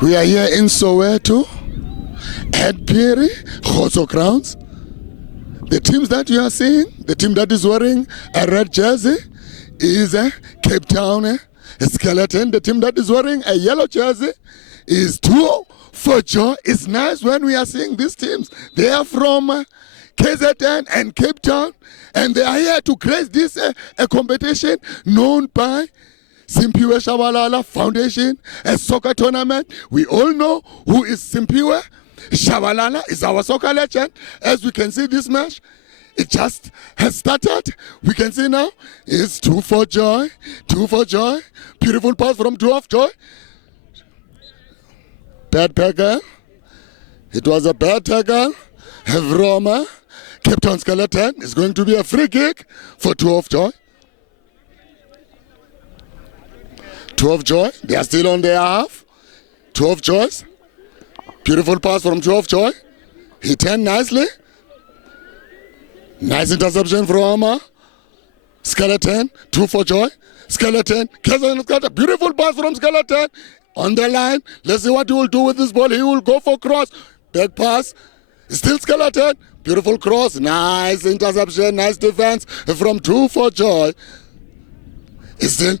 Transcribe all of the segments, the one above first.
We are here in Soweto at Pierre Khoso Grounds. The teams that you are seeing, the team that is wearing a red jersey is Cape Town Skeleton. The team that is wearing a yellow jersey is Tuo for Joy. It's nice when we are seeing these teams. They are from KZN and Cape Town, and they are here to grace this a competition known by Simpiwe Shabalala Foundation, a soccer tournament. We all know who is Simpiwe Shabalala, is our soccer legend. As we can see, this match, it just has started. We can see now, it's 2 for Joy, 2 for Joy. Beautiful pass from 2 of Joy. Bad tackle. It was a bad tackle. Roma, Cape Town Skeleton, is going to be a free kick for 2 of Joy. 2 of Joy, they are still on their half. 2 of Joy's. Beautiful pass from 2 of Joy. He turned nicely. Nice interception from Skeleton. 2 for Joy. Skeleton. Beautiful pass from Skeleton. On the line. Let's see what he will do with this ball. He will go for cross. Back pass. Still Skeleton. Beautiful cross. Nice interception. Nice defense from 2 for Joy. Still.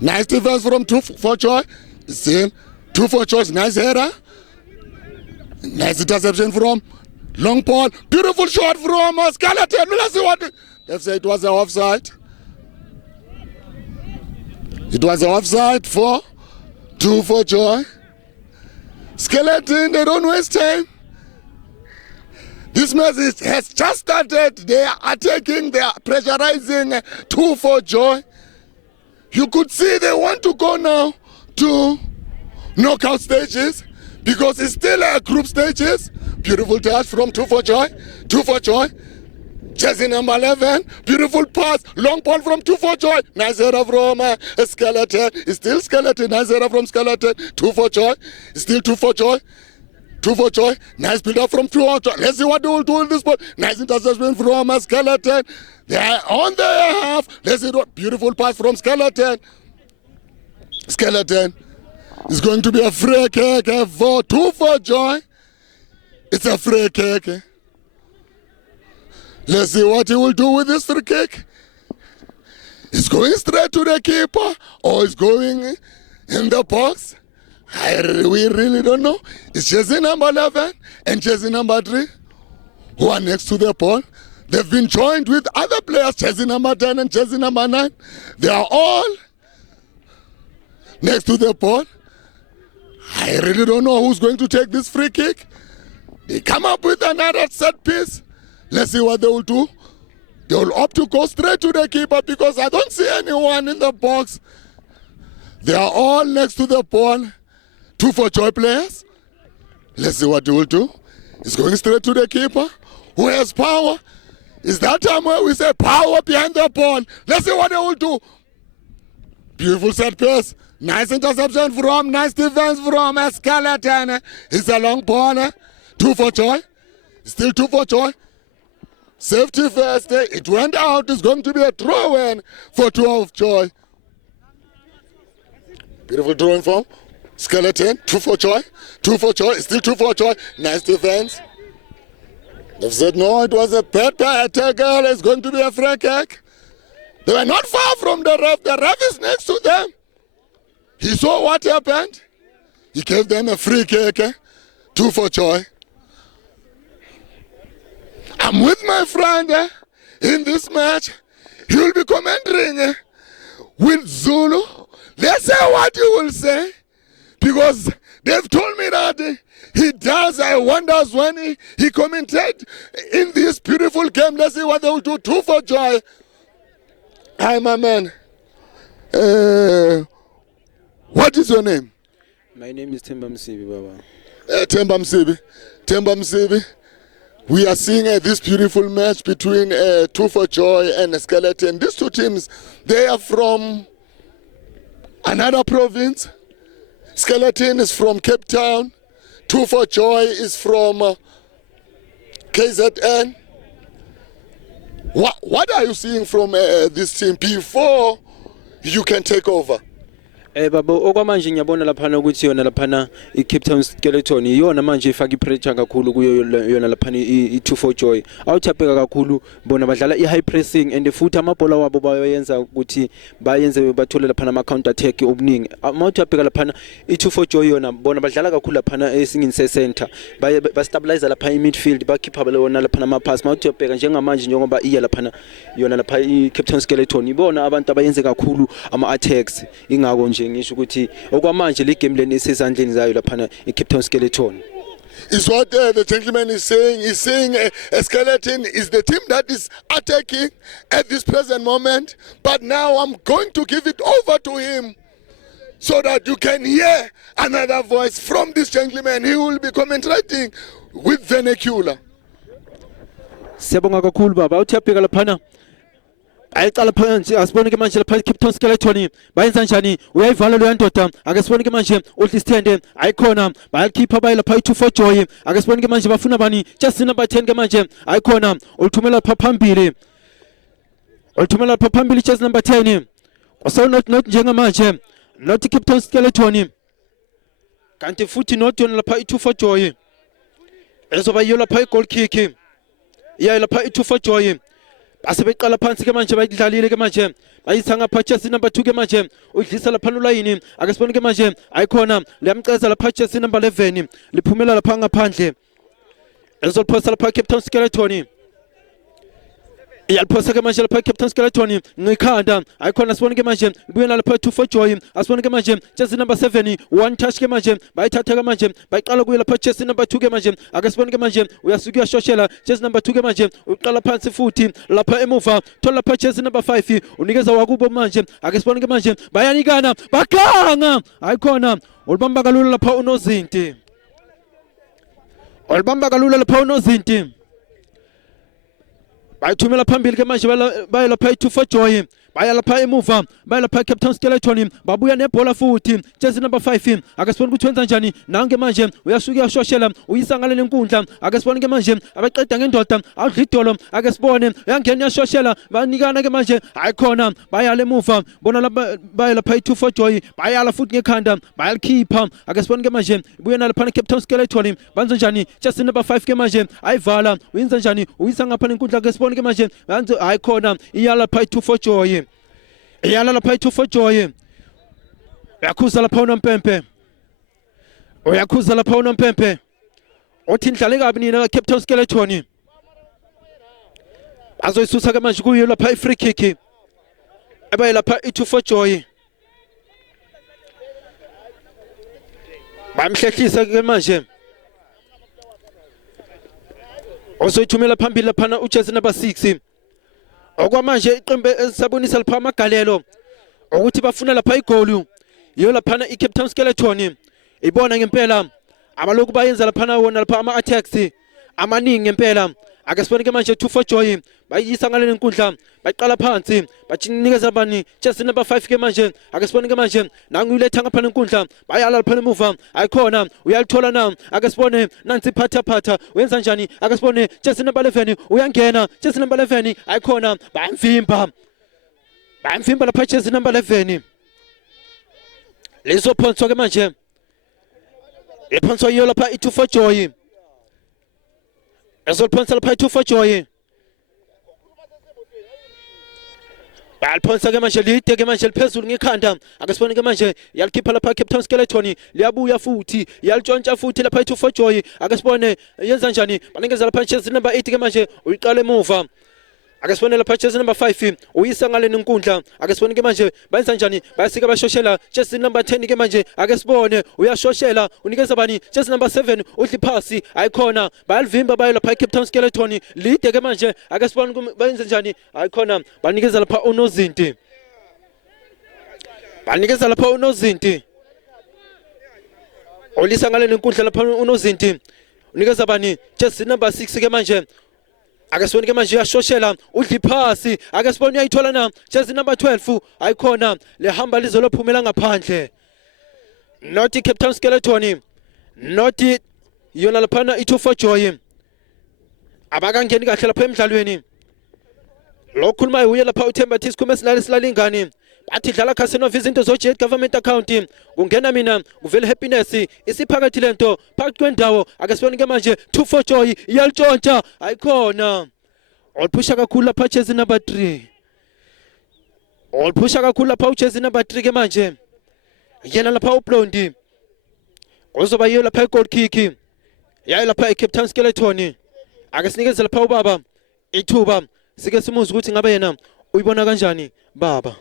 Nice defense from 2 for Joy. Still. 2 for Joy. Nice header. Nice interception from long ball. Beautiful shot from Skeleton. Let's see what. Let's say it was an offside. It was an offside for 2 for Joy. Skeleton, they don't waste time. This match has just started. They are attacking, they are pressurizing 2 for Joy. You could see they want to go now to knockout stages because it's still group stages. Beautiful touch from 2 for Joy. 2 for Joy. Jersey number 11. Beautiful pass. Long ball from 2 for Joy. Nice header from Skeleton. It's still Skeleton. Nice header from Skeleton. 2 for Joy. It's still 2 for Joy. 2 for Joy. Nice build up from 2 for Joy. Let's see what they will do in this ball. Nice interception from Skeleton. They are on their half. Let's see what beautiful pass from Skeleton. Skeleton is going to be a free kick for 2 for Joy. It's a free kick. Let's see what he will do with this free kick. It's going straight to the keeper or it's going in the box. We really don't know. It's jersey number 11 and jersey number 3 who are next to the ball. They've been joined with other players, jersey number 10 and jersey number 9. They are all next to the ball. I really don't know who's going to take this free kick. They come up with another set piece. Let's see what they will do. They will opt to go straight to the keeper because I don't see anyone in the box. They are all next to the ball. 2 for Joy players. Let's see what they will do. It's going straight to the keeper. Who has power? It's that time where we say power behind the ball. Let's see what they will do. Beautiful set piece. Nice interception from, nice defense from Skeleton. It's a long ball. 2 for Joy. Still 2 for Joy. Safety first. It went out. It's going to be a throw-in for 2 of Joy. Beautiful throwing from Skeleton. 2 for Joy. 2 for Joy. Still 2 for Joy. Nice defense. They've said no, it was a bad tackle. It's going to be a free kick. They were not far from the ref. The ref is next to them. He saw what happened. He gave them a free kick. 2 for Joy. I'm with my friend in this match. He will be commenting with Zulu. Let's say what he will say because they've told me that he does wonders when he commented in this beautiful game. Let's see what they will do. 2 for Joy. Hi, my man. What is your name? My name is Themba Msibi, Baba. Themba Msibi. Themba Msibi. We are seeing this beautiful match between 2 for Joy and Skeleton. These two teams, they are from another province. Skeleton is from Cape Town. 2 for Joy is from KZN. What are you seeing from this team before you can take over? Baba okwamanje ngiyabona laphana ukuthi yona laphana iCape Town Skeleton iyona manje ifaka ipressure kakhulu kuyo yona laphana i24 Joy. Awuthapeka kakhulu bona badlala ihigh pressing and futhi amabhola wabo bayenza ukuthi bayenze bathole laphana ama counter attack obuningi. Awuthapeka laphana i24 Joy yona bona badlala kakhulu laphana esingini center. Ba stabilize laphana i-midfield bakhipha bona laphana ama pass. Awuthapeka njengamanje njengoba iya laphana yona lapha iCape Town Skeleton ibona abantu abayenze kakhulu ama attacks ingako nje ngisho ukuthi okwamanje le game leni esezandleni zayo laphana iCape Town Skeleton. Is what the gentleman is saying. He's saying a Skeleton is the team that is attacking at this present moment. But now I'm going to give it over to him so that you can hear another voice from this gentleman. He will be commentating with vernacular. Siyabonga kakhulu baba awuthapeka laphana. Ayicala phansi asibone ke manje lapha iCape Town Skeleton bayenza njani uyayivala lo yandoda ake sibone ke manje uthi stand ayikhona bayakhipha bayilapha i24 Joy ake sibone ke manje bafuna bani just number 10 ke manje ayikhona ulithumela lapha phambili just number 10 so not njengamanje not iCape Town Skeleton kanti futhi not yona lapha i24 Joy ezoba yiyo lapha igoal kick iya lapha i24 Joy asebeqala phansi ke manje bayidlalile ke manje bayithanga purchase number 2 ke manje udlisa lapha ulayini ake sibone ke manje ayikhona liyamceza la purchase number 11 liphumela lapha ngaphandle ezoliphosa lapha Cape Town Skeleton iyaliphosa ke manje lapha Cape Town Skeleton ngikhanda ayikhona sibone ke manje ibuyela lapha 24 Joy asibone ke manje jersey number 7 one touch ke manje bayithatha ke manje bayiqala kuye lapha jersey number 2 ke manje ake sibone ke manje uyasuka uyashoshela jersey number 2 ke manje uqala phansi futhi lapha emuva thola lapha jersey number 5 unikeza wakubo manje ake sibone ke manje bayanikana baganga ayikhona ulibamba kalula lapha unozinti bayithumela phambili ke manje bayelapha i24 Joy bayalapha emuva bayalapha Cape Town Skeleton babuya nebhola futhi jersey number 5 ake sibone ukuthi wenza njani nange manje uyasuka uyashoshela uyisangale lenkundla ake sibone ke manje abaqeda ngendoda awudla idolo ake sibone uyangena uyashoshela banikana ke manje ayikhona bayala emuva bona bayalapha i24 Joy bayala futhi ngekhanda bayalikhipha ake sibone ke manje ibuye nalapha Cape Town Skeleton banze njani jersey number 5 ke manje ayivala uyenza njani uyisa ngapha lenkundla ake sibone ke manje banze ayikhona iyalapha i24 Joy iyala lapha i24 Joy uyakhuza lapha unompempe uthi indlale kabi nina Cape Town Skeleton azoyisusa ke manje kuyo lapha i-free kick ebaye lapha i24 Joy bamhlehlisa ke manje ozoyithumela phambili lapha ujersey number 6 okwamanje iqembe esabonisa lapha amagalelo ukuthi bafuna lapha igoli iyo lapha iCape Town Skeleton ibona ngempela abaloku bayenza lapha wona lapha ama attacks amaningi ngempela ake sibone ke manje 24 Joy bayisa ngale lenkundla bayiqala phansi bachinikeza bani jersey number 5 ke manje ake sibone ke manje nangu uletha ngapha lenkundla bayala lapha emuva ayikhona uyalithola na ake sibone nansi phatha wenza njani ake sibone jersey number 11 uyangena jersey number 11 ayikhona bayamvimba lapha jersey number 11 leso phonso ke manje lephonso iyo lapha i24 Joy ezolphonsa lapha i24 Joy bayalphonsa ke manje lide ke manje liphezulu ngekhanda ake sibone ke manje yalikhipha lapha Cape Town Skeleton liyabuya futhi yalitshontsha futhi lapha i24 Joy ake sibone yenza njani banikeza lapha jersey number 8 ke manje uyiqala emuva ake sibone lapha jersey number 5 uyisa ngale nenkundla ake sibone ke manje bayenza njani bayasika bashoshela jersey number 10 ke manje ake sibone uyashoshela unikeza bani jersey number 7 udli phasi ayikhona bayalivimba bayo lapha iCape Town Skeleton lide ke manje ake sibone bayenza njani ayikhona banikeza lapha unozinti olisa ngale nenkundla lapha unozinti unikeza bani jersey number 6 ke manje ake sibone ke manje uyashoshela udli phasi ake sibone uyayithola na jersey number 12 ayikhona lehamba lizolophumela ngaphandle not iCape Town Skeleton not yona lapha i24 Joy abakangeni kahle lapha emidlalweni lokhuluma uye lapha uThemba Thisikhume silale ingane bathi dlala Casanova izinto zojet government account kungena mina nguvele happiness isiphakathi lento phakathi kwendawo ake sibone ke manje 2-4 Joy iyalitshontsha ayikhona olphusha kakhulu lapha jersey number 3 olphusha kakhulu lapha jersey number 3 ke manje yena lapha uBlondie ozoba yiyo lapha goal kick yayi lapha Cape Town Skeleton ake sinikeze lapha ubaba ithuba sike simuze ukuthi ngabe yena uyibona kanjani baba.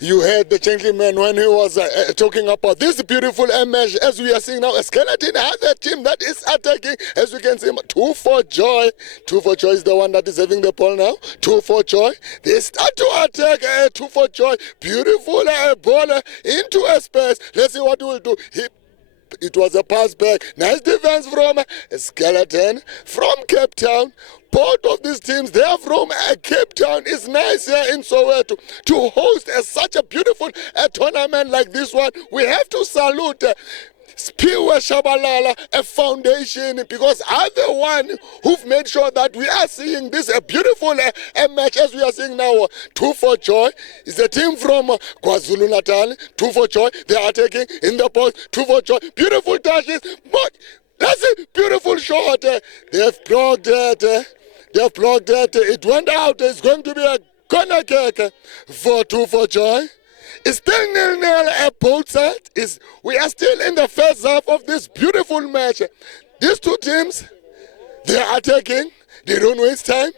You heard the gentleman when he was talking about this beautiful image. As we are seeing now, a Skeleton has a team that is attacking. As we can see, 2-4 Joy. 2-4 Joy is the one that is having the ball now. 2-4 Joy. They start to attack. 2-4 Joy. Beautiful ball into a space. Let's see what he will do. It was a pass back. Nice defense from Skeleton from Cape Town. Both of these teams, they are from Cape Town. It's nice here in Soweto to host such a beautiful tournament like this one. We have to salute Spiwe Shabalala, a foundation, because are the one who've made sure that we are seeing this beautiful match as we are seeing now. 2-4 Joy is a team from KwaZulu Natal. 2-4 Joy, they are taking in the box. 2-4 Joy, beautiful touches, but that's a beautiful shot. They've blocked it. They've blocked it. It went out. It's going to be a corner kick for 2-4 Joy. It's still 0-0 at both sides. We are still in the first half of this beautiful match. These two teams, they are attacking. They don't waste time.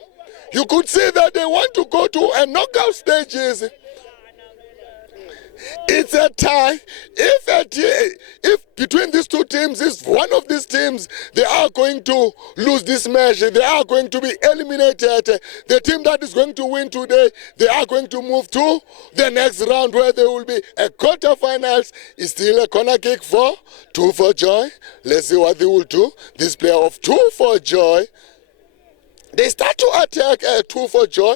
You could see that they want to go to a knockout stages. It's a tie. If between these two teams, if one of these teams, they are going to lose this match, they are going to be eliminated. The team that is going to win today, they are going to move to the next round where there will be a quarterfinals. It's still a corner kick for 2-4 Joy. Let's see what they will do. This player of 2-4 Joy, they start to attack 2-4 Joy.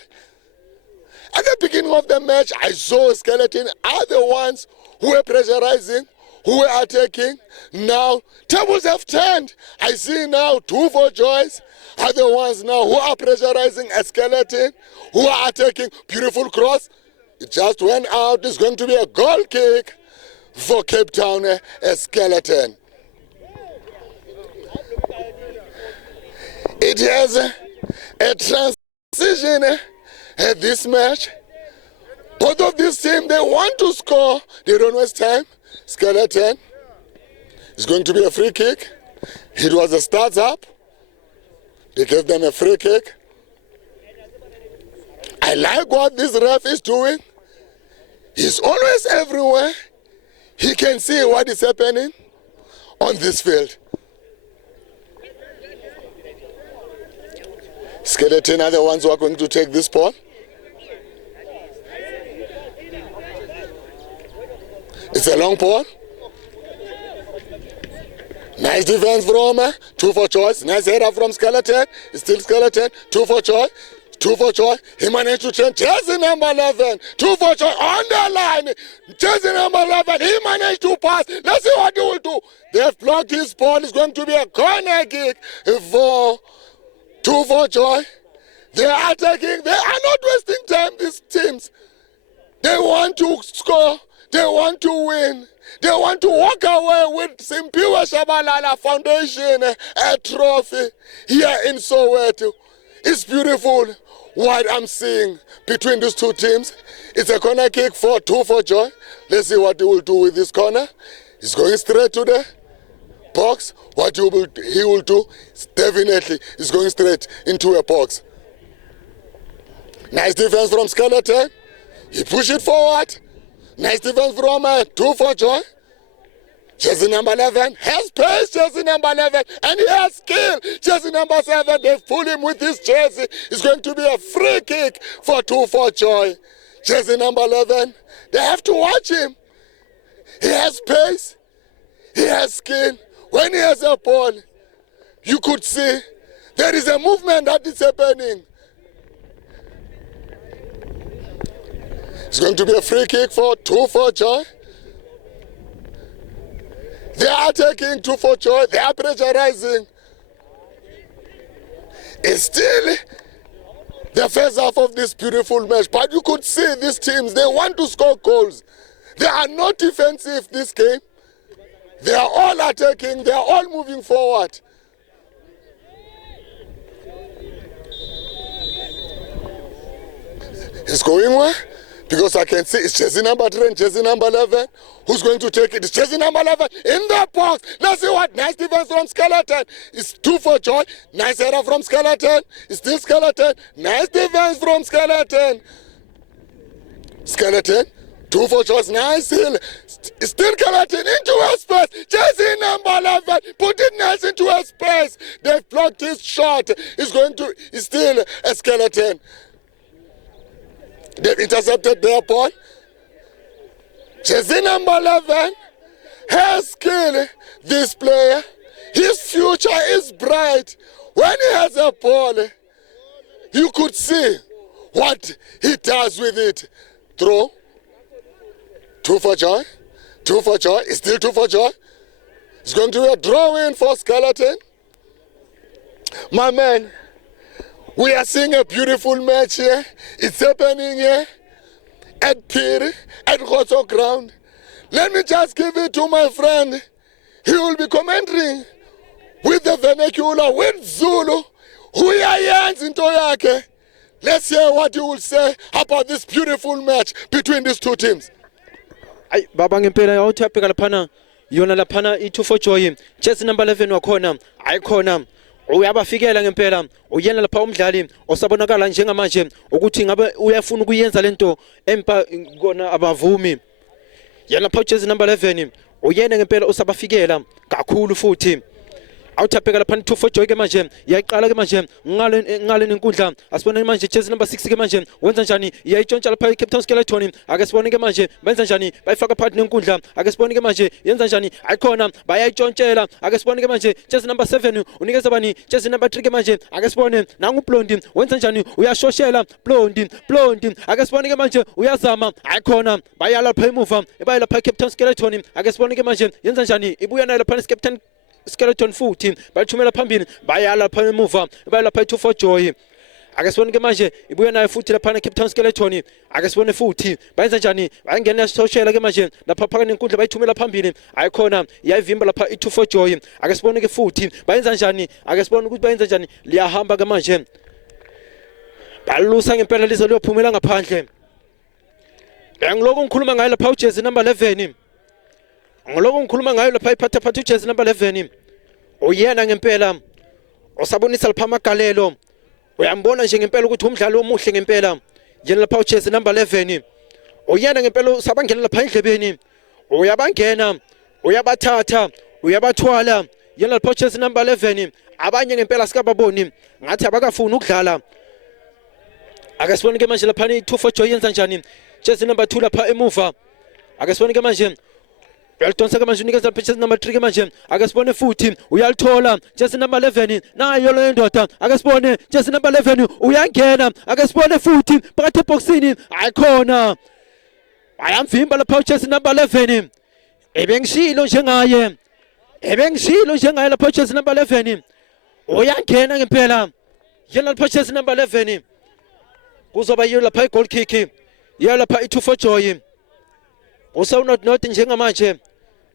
At the beginning of the match, I saw Skeleton are the ones who were pressurizing, who were attacking. Now, tables have turned. I see now 2-4 Joys are the ones now who are pressurizing a Skeleton, who are attacking. Beautiful cross. It just went out. It's going to be a goal kick for Cape Town, a Skeleton. It has a transition. This match, both of these teams, they want to score. They don't waste time. Skeleton is going to be a free kick. It was a start-up. They gave them a free kick. I like what this ref is doing. He's always everywhere. He can see what is happening on this field. Skeleton are the ones who are going to take this ball. It's a long ball. Nice defense from 2-4 Joy. Nice header from Skeleton. It's still Skeleton. 2-4 Joy. 2-4 Joy. He managed to change. Jersey number 11. 2-4 Joy on the line. Jersey number 11. He managed to pass. Let's see what he will do. They've blocked his ball. It's going to be a corner kick for 2-4 Joy. They are attacking. They are not wasting time, these teams. They want to score. They want to win. They want to walk away with Simpiwe Shabalala Foundation a trophy here in Soweto. It's beautiful what I'm seeing between these two teams. It's a corner kick for 2-4 Joy. Let's see what he will do with this corner. He's going straight to the box. What he will do is definitely is going straight into a box. Nice defense from Skeleton. He pushed it forward. Nice defense from 2-4 Joy. Jersey number 11 has pace, jersey number 11, and he has skill. Jersey number 7, they've pulled him with his jersey. It's going to be a free kick for 2-4 Joy. Jersey number 11, they have to watch him. He has pace. He has skill. When he has a ball, you could see there is a movement that is happening. It's going to be a free kick for 2-4 Joy. They are attacking 2-4 Joy. They are pressurizing. It's still the first half of this beautiful match. But you could see these teams, they want to score goals. They are not defensive this game. They are all attacking. They are all moving forward. It's going well because I can see it's jersey number 10, jersey number 11. Who's going to take it? It's jersey number 11 in the box. Let's see what. Nice defense from Skeleton. It's 2 for Joy. Nice header from Skeleton. It's still Skeleton. Nice defense from Skeleton. Skeleton. 2 for Joy. Nice hill. It's still Skeleton into a space. Jersey number 11. Put it nice into a space. They've blocked his shot. It's still a Skeleton. They've intercepted their ball. Jersey number 11 has skill, this player. His future is bright. When he has a ball, you could see what he does with it. Throw. 2 for Joy. 2 for Joy. It's still 2 for Joy. It's going to be a draw-in for Skeleton. My man, we are seeing a beautiful match here. It's happening here at Phiri, at Khotso Ground. Let me just give it to my friend. He will be commenting with the vernacular, with Zulu. Huyayenza into yakhe. Let's hear what he will say about this beautiful match between these two teams. Ay baba ngempela awuthapeka laphana yona laphana i2 for Joy. Jersey number 11 wakhona ayikhona. Uyabafikela ngempela uyena lapha umdlali osabonakala njengamanje ukuthi ngabe uyafuna ukuyenza lento empa kona abavumi yena lapha jersey number 11 uyena ngempela osabafikela kakhulu futhi awuthapheka lapha 2 for Joy ke manje yayiqala ke manje ngale nenkundla asibone manje jersey number 6 ke manje wenza njani iyayitshontsha lapha iCape Town Skeleton ake sibone ke manje benza njani bayifaka phakathi nenkundla ake sibone ke manje yenza njani ayikhona bayayitshontshela ake sibone ke manje jersey number 7 unikeza bani jersey number 3 ke manje ake sibone nangu Blondi wenza njani uyashoshela Blondi ake sibone ke manje uyazama ayikhona bayala lapha emuva ebayala lapha iCape Town Skeleton ake sibone ke manje yenza njani ibuya nayo lapha iCape Town Skeleton futhi bathumela phambili bayala lapha emuva bayala lapha i2 for Joy ake sibone ke manje ibuya nayo futhi lapha eCape Town Skeleton ake sibone futhi bayenza njani bayangena social ke manje lapha phakathi nenkundla bayithumela phambili ayikhona iyayivimba lapha i2 for Joy ake sibone ke futhi bayenza njani ake sibone ukuthi bayenza njani liyahamba ke manje balusa ngempela lize liyophumela ngaphandle ngiloko ngikhuluma ngayo lapha ujersey number 11 ngiloko ngikhuluma ngayo lapha iphatha ujersey number 11 uyena ngempela osabonisa lapha amagalelo uyambona nje ngempela ukuthi umdlalo omuhle ngempela yena lapha ujersey number 11 uyena ngempela usabangena lapha endlebeni uyabangena uyabathatha uyabathwala yena lapha ujersey number 11 abanye ngempela sikababoni ngathi abakafuni ukudlala ake sibone ke manje lapha i2 for Joy yenza njani jersey number 2 lapha emuva ake sibone ke manje uyalidonsa ke manje unikeza jersey number 3 ke manje ake sibone futhi uyalithola jersey number 11 nayo lo ndoda ake sibone jersey number 11 uyangena ake sibone futhi phakathi eboxini ayikhona ayamvimba lapha jersey number 11 ebengishilo njengaye lapha jersey number 11 uyangena ngempela yena lapha jersey number 11 kuzoba yiyo lapha igoal kick yiyo lapha i2 for Joy also not njengamanje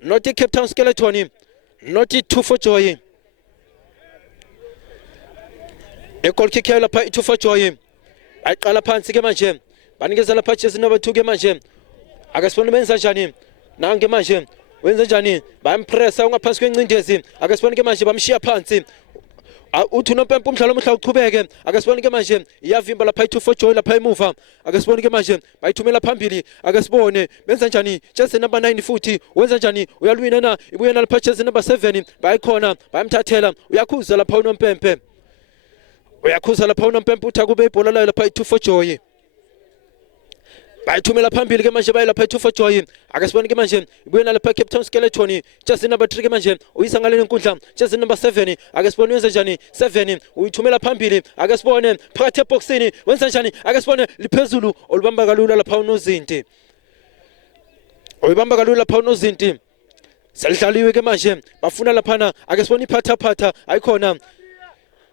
not iCape Town Skeleton not i2 for Joy egoal kick yiyo lapha i2 for Joy ayiqala phansi ke manje banikeza lapha jersey number 2 ke manje ake sibone benza njani nange manje wenza njani bayampressa ungaphansi kwencindezi ake sibone ke manje bamshiya phansi uthi unompempe umdlalo omhla uqhubeke ake sibone ke manje iyavimba lapha i2 for Joy lapha emuva ake sibone ke manje bayithumela phambili ake sibone benza njani jersey number 9 futhi wenza njani uyalwina na ibuye na lapha jersey number 7 bayikhona bayamthathela uyakhuza lapha unompempe uthi akube ibhola layo lapha i2 for Joy bayithumela phambili ke manje bayilapha i2 for Joy ake sibone ke manje ibuye nalapha Cape Town Skeleton jersey number 3 ke manje uyisa ngale nenkundla jersey number 7 ake sibone wenza njani 7 uyithumela phambili ake sibone phakathi eboxini wenza njani ake sibone liphezulu olubamba kalula lapha unozinti uyibamba kalula lapha unozinti selidlaliwe ke manje bafuna laphana ake sibone iphatha ayikhona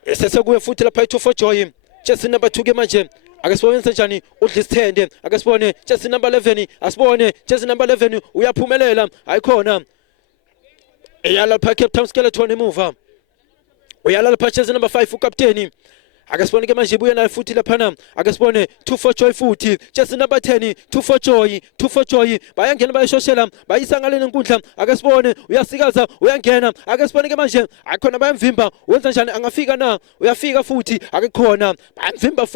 esesekuye futhi lapha i2 for Joy jersey number 2 ke manje ake sibone njani uDlisithende ake sibone jersey number 11 asibone jersey number 11 uyaphumelela ayikhona eyala pha Cape Town Skeleton emuva uyala lapha jersey number 5 ukapteni ake sibone ke manje buya naye futhi lapha ake sibone 2 for joy futhi jersey number 10 2 for joy bayangena bayishoshela bayisa ngale nenkundla ake sibone uyasikaza uyangena ake sibone ke manje akhona bayamvimba wenza njani angafika na uyafika futhi ake khona bayamvimba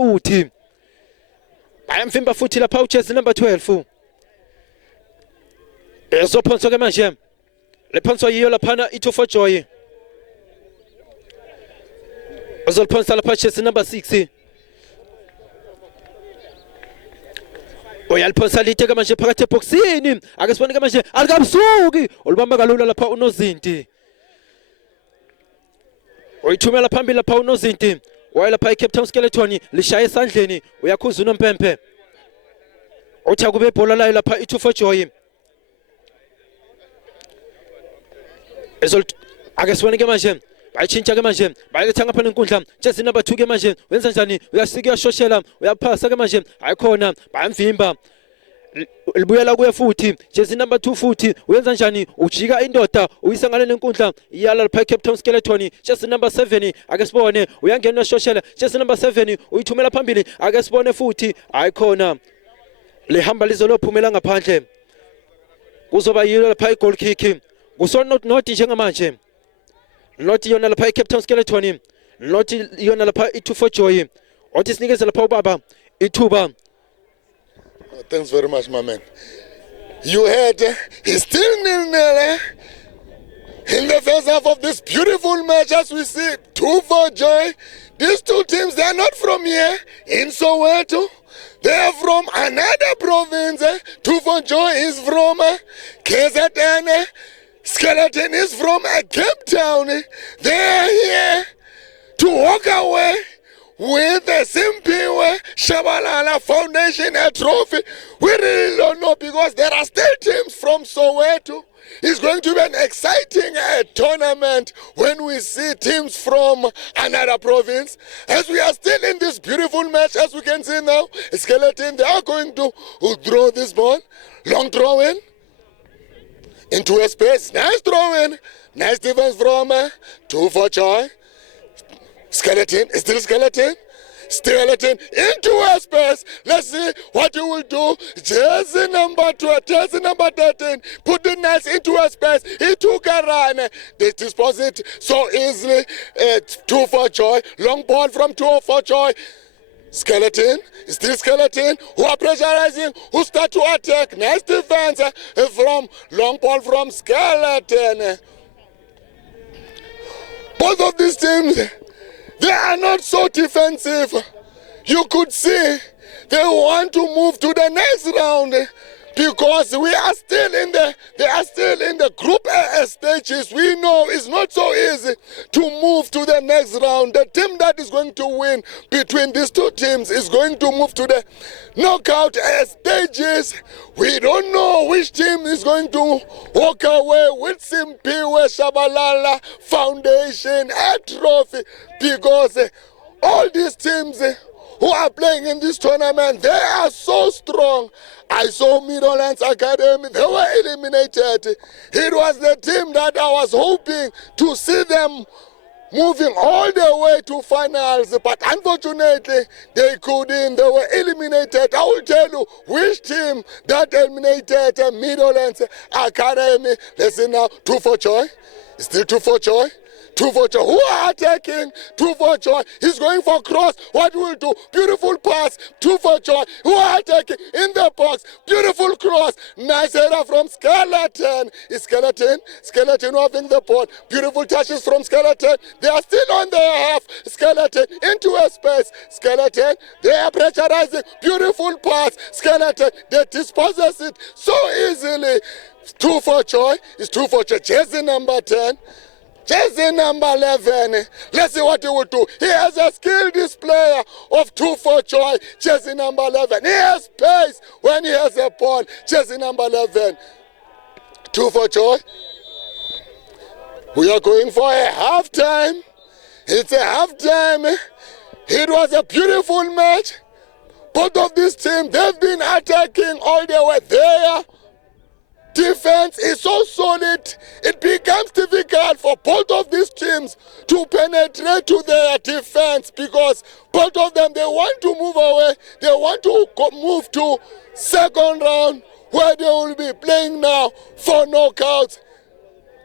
futhi lapha jersey number 12 ezophonsa ke manje lephonsa yiyo lapha i2 for joy uzolphonsa lapha jersey number 6 uyaliphonsa lite ke manje phakathi eboxini ake sibone ke manje alikabusuki olubamba kalula lapha uNozinti uyithumela phambili lapha uNozinti wayelapha iCape Town Skeleton lishaya esandleni uyakhuza uNompempe uthi akube ibhola layo lapha i2 for joy ake sibone ke manje bayichintsha ke manje bayetha ngapha nenkundla jersey number 2 ke manje wenza njani uyasika uyashoshela uyaphasa ke manje ayikhona bayamvimba libuyela kuye futhi jersey number 2 futhi wenza njani ujika indoda uyisa ngale nenkundla iyala lapha Cape Town Skeleton jersey number 7 ake sibone uyangena uyashoshela jersey number 7 uyithumela phambili ake sibone futhi ayikhona lihamba lizolophumela ngaphandle kuzoba yilo lapha igoal kick not njengamanje not yona lapha iCape Town Skeleton not yona lapha i2 for joy othi sinikeze lapha ubaba ithuba. Thanks very much, my man. You heard, he's still 0-0 in the first half of this beautiful match. As we see, 2 for joy. These two teams, they are not from here in Soweto. They are from another province. 2 for joy is from KZN. Skeleton is from Cape Town. They are here to walk away with the Simpiwe Shabalala Foundation a trophy. We really don't know because there are still teams from Soweto. It's going to be an exciting tournament when we see teams from another province. As we are still in this beautiful match, as we can see now, Skeleton, they are going to throw this ball. Long throw in. Into a space. Nice throw in. Nice defense from 2 for joy. Skeleton, still Skeleton. Skeleton into a space. Let's see what you will do. Jersey number 12, jersey number 13. Put the nice into a space. He took a run. They dispose it so easily. 2 for joy. Long ball from 2 for joy. Skeleton, still Skeleton, who are pressurizing, who start to attack. Nice defense from long ball from Skeleton. Both of these teams, they are not so defensive. You could see they want to move to the next round because we are still in the group A stages. We know it's not so easy to move to the next round. The team that is going to win between these two teams is going to move to the knockout stages. We don't know which team is going to walk away with Simpiwe Shabalala Foundation a trophy because all these teams who are playing in this tournament, they are so strong. I saw Meadowlands Academy, they were eliminated. It was the team that I was hoping to see them moving all the way to finals, but unfortunately, they couldn't. They were eliminated. I will tell you which team that eliminated Meadowlands Academy. Listen now, 2 for joy. Still 2 for joy. 2 for joy. Who are attacking? 2 for joy. He's going for cross. What will do? Beautiful pass. 2 for joy. Who are attacking? In the box. Beautiful cross. Nice header from Skeleton. Is Skeleton having the ball. Beautiful touches from Skeleton. They are still on their half. Skeleton into a space. Skeleton. They are pressurizing. Beautiful pass. Skeleton. They disposes it so easily. 2 for joy. It's 2 for joy. Jersey number 10. Jersey number 11. Let's see what he will do. He has a skilled displayer of 2 for joy. Jersey number 11. He has pace when he has a ball. Jersey number 11. 2 for joy. We are going for a halftime. It's a halftime It was a beautiful match. Both of these teams, they've been attacking all the way there. Defense is so solid, it becomes difficult for both of these teams to penetrate to their defense because both of them, they want to move away. They want to move to second round where they will be playing now for knockouts.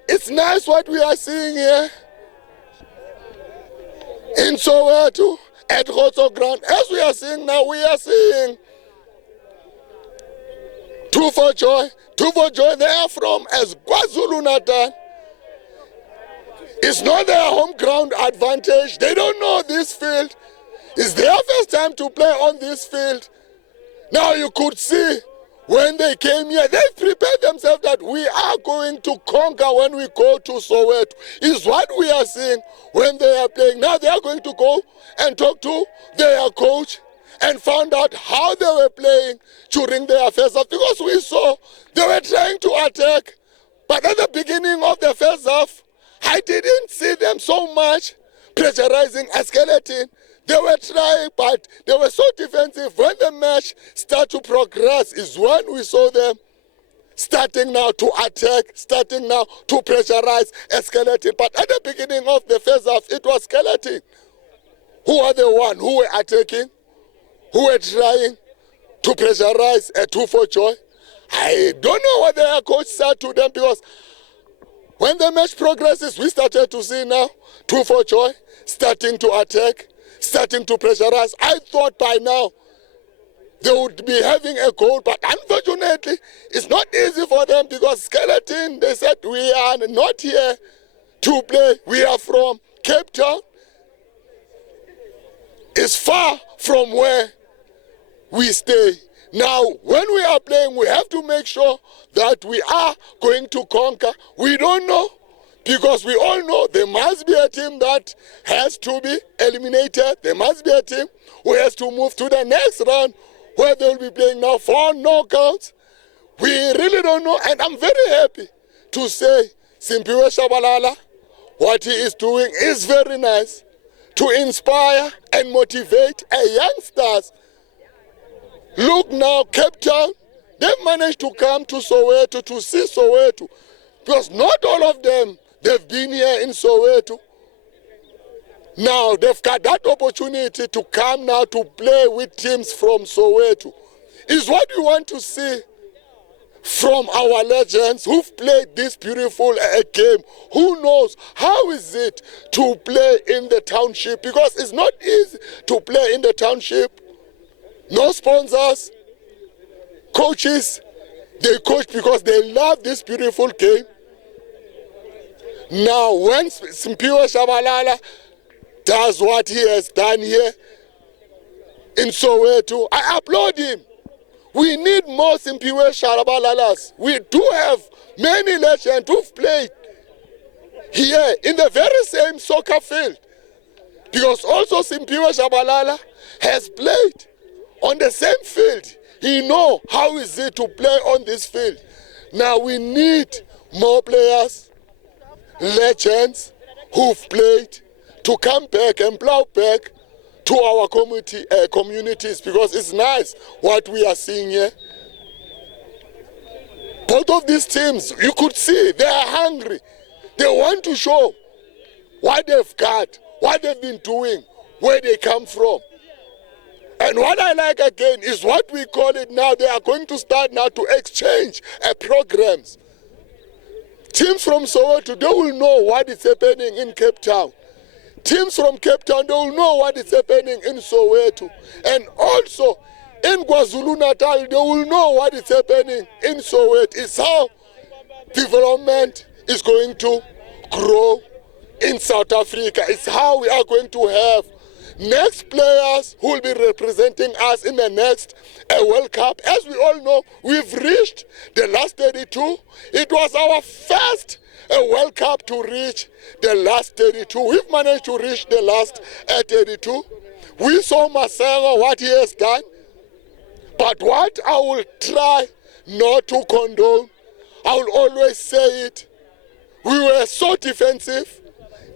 It's nice what we are seeing here in Soweto at Khotso Ground. As we are seeing now, we are seeing Two for Joy, they are from as KwaZulu-Natal. It's not their home ground advantage. They don't know this field. It's their first time to play on this field. Now you could see when they came here, they prepared themselves that we are going to conquer when we go to Soweto. Is what we are seeing when they are playing. Now they are going to go and talk to their coach and found out how they were playing during their first half, because we saw they were trying to attack. But at the beginning of the first half, I didn't see them so much pressurizing a Skeleton. They were trying, but they were so defensive. When the match started to progress is when we saw them starting now to attack, starting now to pressurize a Skeleton. But at the beginning of the first half, it was Skeleton who were the one who were attacking, who were trying to pressurize a Two for Joy. I don't know what their coach said to them, because when the match progresses, we started to see now Two for Joy starting to attack, starting to pressurize. I thought by now they would be having a goal, but unfortunately, it's not easy for them because Skeleton, they said, we are not here to play. We are from Cape Town. It's far from where we stay. Now, when we are playing, we have to make sure that we are going to conquer. We don't know, because we all know there must be a team that has to be eliminated. There must be a team who has to move to the next round where they will be playing now for knockouts. We really don't know, and I'm very happy to say Simphiwe Tshabalala, what he is doing is very nice to inspire and motivate youngsters. Look now, Cape Town, they've managed to come to Soweto to see Soweto, because not all of them, they've been here in Soweto. Now they've got that opportunity to come now to play with teams from Soweto. Is what we want to see from our legends who've played this beautiful game. Who knows how is it to play in the township, because it's not easy to play in the township. No sponsors, coaches, they coach because they love this beautiful game. Now, when Simphiwe Tshabalala does what he has done here in Soweto, I applaud him. We need more Simphiwe Tshabalalas. We do have many legends who've played here in the very same soccer field, because also Simphiwe Tshabalala has played on the same field. He knows how is it to play on this field. Now we need more players, legends who've played, to come back and plow back to our communities, because it's nice what we are seeing here. Both of these teams, you could see they are hungry. They want to show what they've got, what they've been doing, where they come from. And what I like again is what we call it now, they are going to start now to exchange programs. Teams from Soweto, they will know what is happening in Cape Town. Teams from Cape Town, they will know what is happening in Soweto. And also, in KwaZulu-Natal, they will know what is happening in Soweto. It's how development is going to grow in South Africa. It's how we are going to have next players who will be representing us in the next World Cup. As we all know, we've reached the last 32. It was our first World Cup to reach the last 32. We've managed to reach the last 32. We saw Masego, what he has done. But what I will try not to condone, I will always say it, we were so defensive.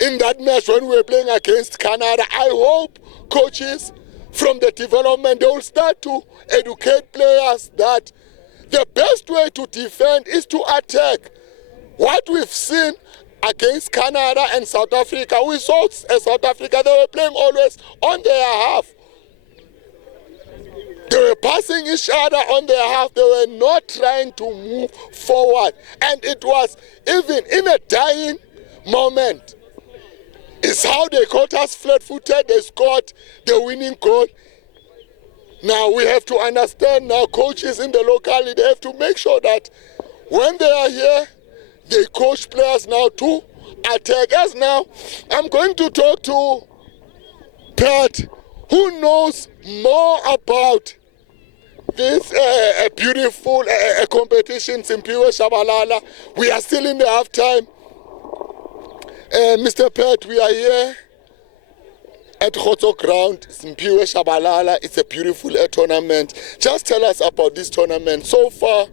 in that match when we were playing against Canada. I hope coaches from the development, they will start to educate players that the best way to defend is to attack. What we've seen against Canada and South Africa, we saw South Africa, they were playing always on their half. They were passing each other on their half. They were not trying to move forward. And it was even in a dying moment. It's how they caught us flat-footed. They scored the winning goal. Now we have to understand now, coaches in the locality, they have to make sure that when they are here, they coach players now to attack. As now, I'm going to talk to Pat, who knows more about this beautiful competition, Simphiwe Tshabalala. We are still in the halftime. Mr. Pat, we are here at Khotso Ground, Simphiwe Tshabalala. It's a beautiful tournament. Just tell us about this tournament. So far,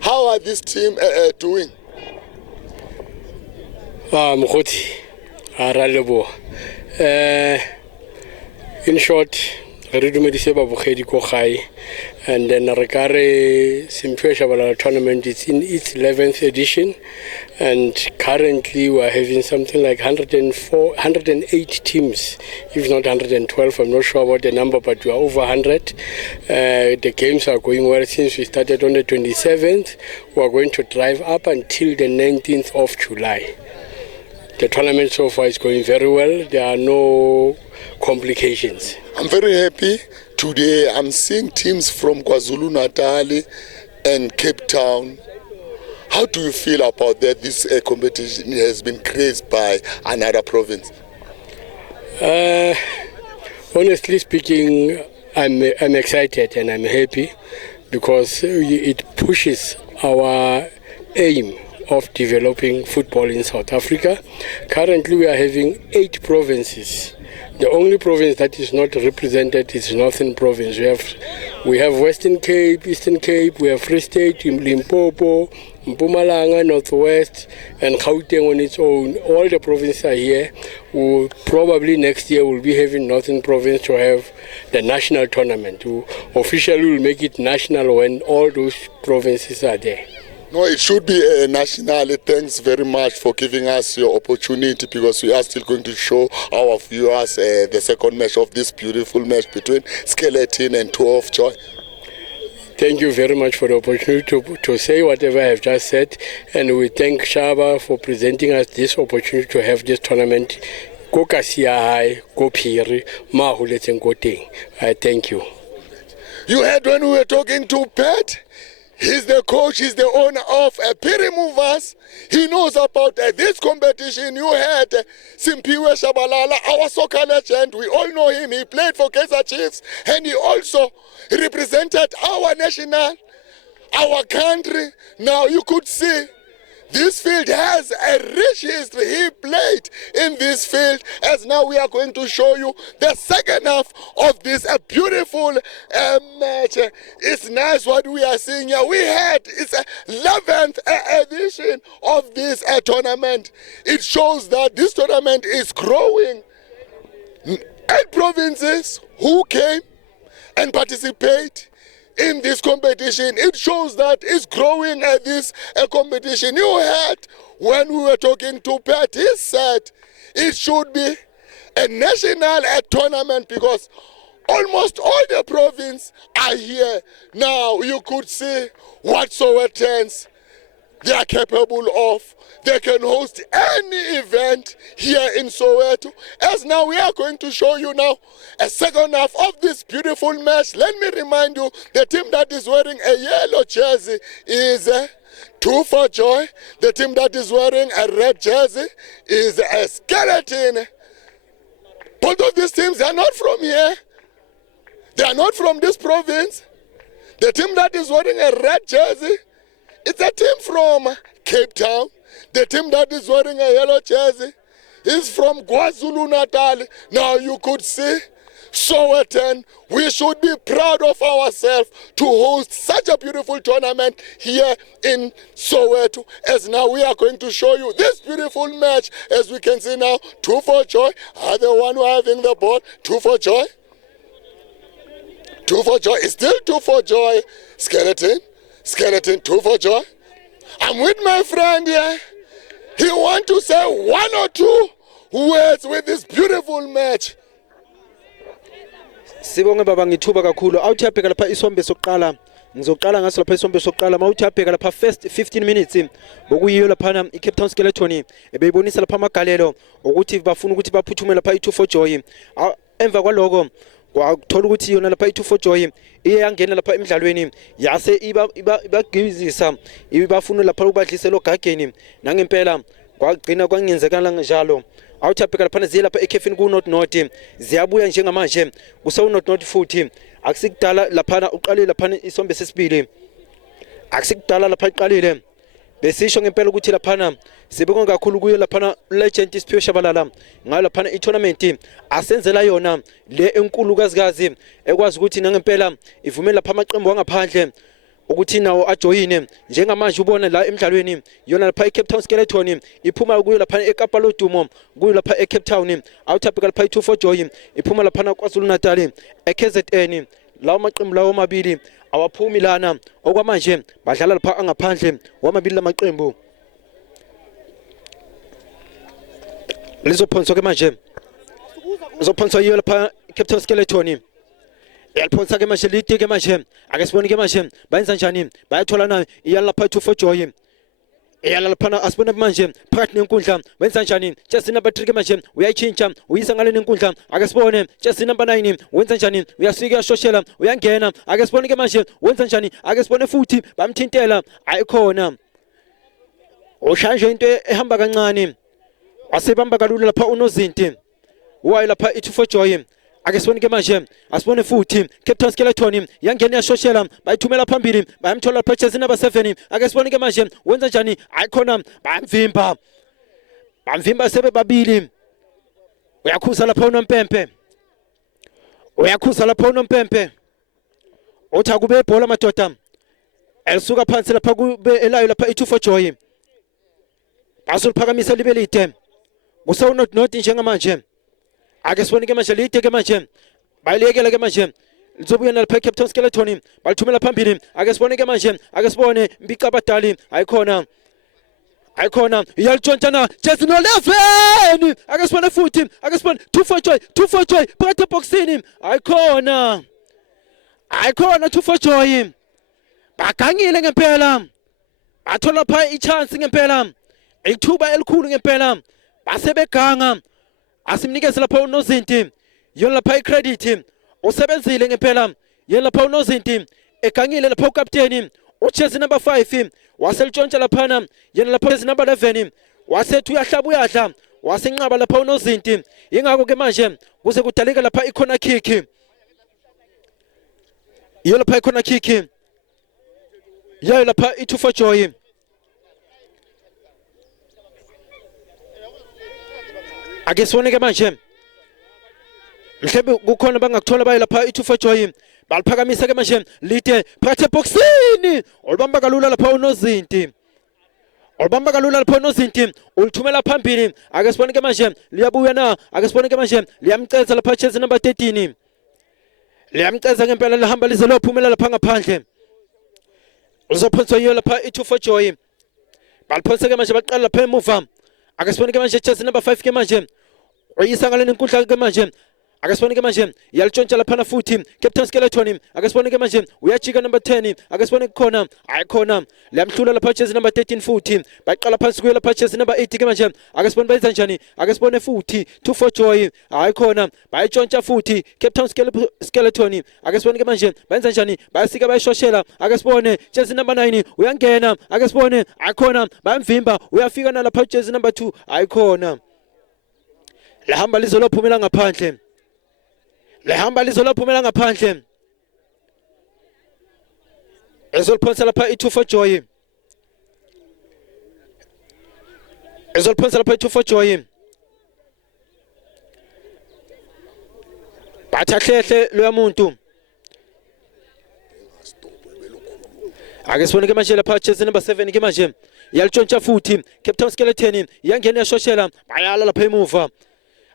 how are this team doing? Mkhoti, Aralebo. In short, re dumedise ba bogedi ko gae, and then re ka re Simphiwe Tshabalala tournament is in its 11th edition, and currently we are having something like 108 teams, if not 112. I'm not sure about the number, but we are over 100. The games are going well since we started on the 27th. We are going to drive up until the 19th of July. The tournament so far is going very well. There are no complications. I'm very happy. Today I'm seeing teams from KwaZulu-Natal and Cape Town. How do you feel about that? This competition has been created by another province. Honestly speaking, I'm excited and I'm happy because it pushes our aim of developing football in South Africa. Currently we are having 8 provinces. The only province that is not represented is Northern Province. We have Western Cape, Eastern Cape, we have Free State, Limpopo, Mpumalanga, Northwest, and Gauteng on its own. All the provinces are here. Probably next year we'll be having Northern Province to have the national tournament. We officially will make it national when all those provinces are there. No, it should be national. Thanks very much for giving us your opportunity, because we are still going to show our viewers the second match of this beautiful match between Skeleton and Two of Joy. Thank you very much for the opportunity to say whatever I have just said, and we thank Shaba for presenting us this opportunity to have this tournament. Go Kasiahai, go Piri, Mahulets go Ting. I thank you. You heard when we were talking to Pat? He's the coach, he's the owner of Piri Movers. He knows about this competition. You heard Simphiwe Tshabalala, our soccer legend. We all know him. He played for Kaizer Chiefs, and he also represented our national, our country. Now you could see this field has a rich history. He played in this field, as now we are going to show you the second half of this beautiful match. It's nice what we are seeing here. We had, it's a 11th edition of this tournament. It shows that this tournament is growing. 8 provinces who came and participate in this competition. It shows that it's growing at this competition. You heard when we were talking to Pat, he said it should be a national tournament because almost all the provinces are here. Now you could see what Sowetans they are capable of. They can host any event here in Soweto. As now we are going to show you now a second half of this beautiful match. Let me remind you, the team that is wearing a yellow jersey is Two for Joy. The team that is wearing a red jersey is a Skeleton. Both of these teams, they are not from here. They are not from this province. The team that is wearing a red jersey, it's a team from Cape Town. The team that is wearing a yellow jersey is from KwaZulu-Natal. Now you could see Sowetan, we should be proud of ourselves to host such a beautiful tournament here in Soweto. As now we are going to show you this beautiful match. As we can see now, 2 for Joy are the one who are having the ball. 2 for Joy. 2 for Joy. It's still 2 for Joy. Skeleton. 2 for Joy. I'm with my friend here. He wants to say 1 or 2 words with this beautiful match. Sibonge baba ngithuba kakhulu awuthi yabheka lapha isombe sokuqala ngizoqala ngaso lapha isombe sokuqala mawuthi yabheka lapha first 15 minutes bokuyiyo lapha iCape Town Skeleton ebeyibonisa lapha amagalelo ukuthi bafuna ukuthi baphuthume lapha i2 for Joy emva kwaloko kwathola ukuthi yona lapha i2 for Joy iye yangena lapha emidlalweni yase ibagizisa ibafuna lapha ukubadlisela ogageni nangempela kwagcina kwangenzekala njalo awuthi abheka lapha ziye lapha ekhefini ku not ziyabuya njengamanje kusawu not futhi akusikudala lapha uqalile lapha isombe sesibili akusikudala lapha iqalile besisho ngempela ukuthi lapha sibonga kakhulu kuyo lapha legend Siphiwe Shabalala ngayo lapha i-tournament asenzela yona le enkulu kazikazi ekwazi ukuthi nangempela ivumela lapha amaqembu angaphandle ukuthi nawo ajoyine njengamanje ubona la emidlalweni yona lapha eCape Town Skeleton iphuma kuyo lapha eKapa Lodumo kuyo lapha eCape Town awuthapha lapha i2 for Joy iphuma lapha kwaZulu Natal eKZN lawo maqembu lawo mabili awaphumi lana okwamanje badlala lapha angaphandle wamabili lamaqembu lizophonswa ke manje uzophonswa yiyo lapha eCape Town Skeleton yalphonsa ke manje liti ke manje ake sibone ke manje bayenza njani bayathola na iyalapha i2 for Joy iyalapha asibone manje phakathi nenkundla wenza njani jersey number 3 ke manje uyayichinja uyisa ngale nenkundla ake sibone jersey number 9 wenza njani uyasika yashoshela uyangena ake sibone ke manje wenza njani ake sibone futhi bamthintela ayikhona ushanje into ehamba kancane wasebamba kalula lapha unozinti wayi lapha i2 for Joy ake sibone ke manje asibone futhi Cape Town Skeleton yangena yashoshela bayithumela phambili bayamthola lapha jersey number 7 ake sibone ke manje wenza njani ayikhona bamvimba sebe babili uyakhuza lapha unompempe uthi akube ibhola madoda elisuka phansi lapha kube elayo lapha i2 for Joy basoliphakamisa libe lide kusawu not njengamanje ake sibone ke manje lide ke manje bayilekela ke manje lizobuya lapha eCape Town Skeleton balithumela phambili ake sibone ke manje ake sibone Mbika Badali ayikhona iyalitshontshana jersey no 11 ake sibone futhi ake sibone 2 for Joy phakathi eboxini ayikhona 2 for Joy bagangile ngempela bathola pha i-chance ngempela ithuba elikhulu ngempela basebeganga asimnikeze lapha unozinti yona lapha icredit usebenzile ngempela yena lapha unozinti egangile lapha ukapteni ujersey number 5 waselitshontsha lapha yena lapha jersey number 11 wasethi uyadla wasenqaba lapha unozinti ingakho ke manje kuze kudaleka lapha icorner kick yona lapha icorner kick yayo lapha i2 for Joy ake sibone ke manje mhlawumbe kukhona bangakuthola baye lapha i2 for Joy baliphakamisa ke manje lide phakathi eboxini olibamba kalula lapha unozinti ulithumela phambili ake sibone ke manje liyabuya na ake sibone ke manje liyamceza lapha jersey number 13 liyamceza ngempela lihamba lize lophumela lapha ngaphandle uzophonswa yiyo lapha i2 for Joy baliphonsa ke manje baqala lapha emuva ake sibone ke manje jersey number 5 ke manje uyisa ngale nenkundla ke manje ake sibone ke manje yalitshontsha lapha futhi Cape Town Skeleton ake sibone ke manje uyajika number 10 ake sibone khona ayikhona lamhlula lapha jersey number 13 futhi baqala phansi kuyo lapha jersey number 8 ke manje ake sibone bayenza njani ake sibone futhi 2 for Joy ayikhona bayitshontsha futhi Cape Town Skeleton ake sibone ke manje bayenza njani bayasika bayishoshela ake sibone jersey number 9 uyangena ake sibone ayikhona bayamvimba uyafika na lapha jersey number 2 ayikhona lahamba lizolophumela ngaphandle ezoliphonsa lapha i2 for Joy bathi ahlehle loya muntu ake sibone ke manje lapha jersey number 7 ke manje yalitshontsha futhi Cape Town Skeleton iyangena yashoshela bayala lapha emuva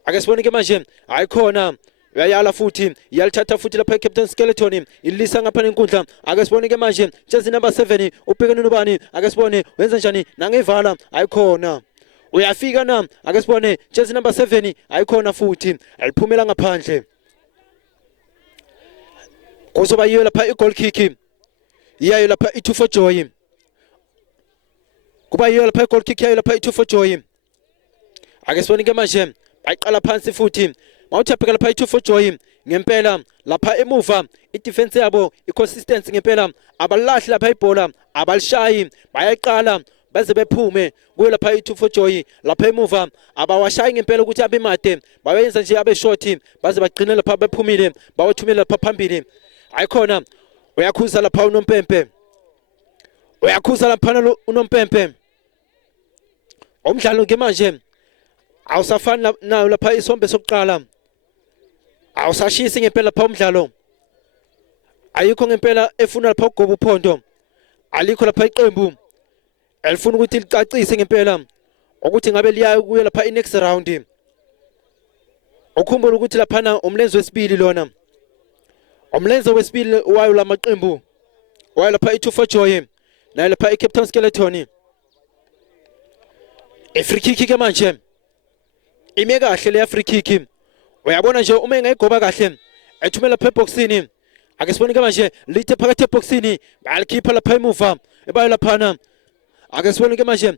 ake sibone ke manje ayikhona uyayala futhi yalithatha futhi lapha Cape Town Skeleton ilisa ngapha nenkundla ake sibone ke manje jersey number 7 ubhekene nobani ake sibone wenza njani nangevala ayikhona uyafika na ake sibone jersey number 7 ayikhona futhi aliphumela ngaphandle kuzoba yiyo lapha i-goal kick iyayo lapha i2 for joy kuba yiyo lapha i-goal kick yayo lapha i2 for joy ake sibone ke manje bayiqala phansi futhi mawuthapha lapha i2 for joy ngempela lapha emuva i-defense yabo i-consistency ngempela abalahli lapha ibhola abalishayi bayayiqala baze bephume kuyo lapha i2 for joy lapha emuva abawashayi ngempela ukuthi abe made bayenza nje abe short baze bagcine lapha bephumile bawathumela lapha phambili ayikhona uyakhuza lapha unompempe uyakhuza lapha unompempe umdlalo ke manje awusafani nayo lapha isombe sokuqala awusashisi ngempela lapha umdlalo ayikho ngempela efuna lapha ugoba uphondo alikho lapha iqembu elifuna ukuthi licacise ngempela ukuthi ngabe liya kuyo lapha next round ukhumbula ukuthi lapha na umlenze wesibili lona umlenze wesibili wayo lamaqembu wayo lapha i2 for joy nayo lapha iCape Town Skeleton free kick ke manje ime kahle le free kick uyabona nje uma engayigoba kahle ethumela lapha eboxini ake sibone ke manje lithe phakathi eboxini balikhipha lapha emuva ebayo lapha ake sibone ke manje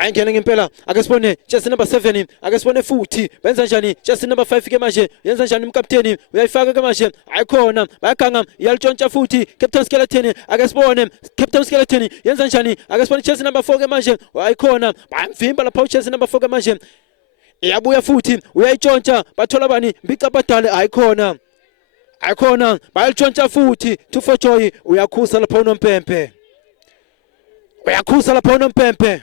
ayingena ngempela ake sibone jersey number 7 ake sibone futhi benza njani jersey number 5 ke manje yenza njani umkapteni uyayifaka ke manje ayikhona bayaganga yalitshontsha futhi Cape Town Skeleton ake sibone Cape Town Skeleton yenza njani ake sibone jersey number 4 ke manje ayikhona bayamvimba lapha jersey number 4 ke manje iyabuya futhi uyayitshontsha bathola bani mbica badale ayikhona bayalitshontsha futhi 2 for joy uyakhuza lapha unompempe uyakhuza lapha unompempe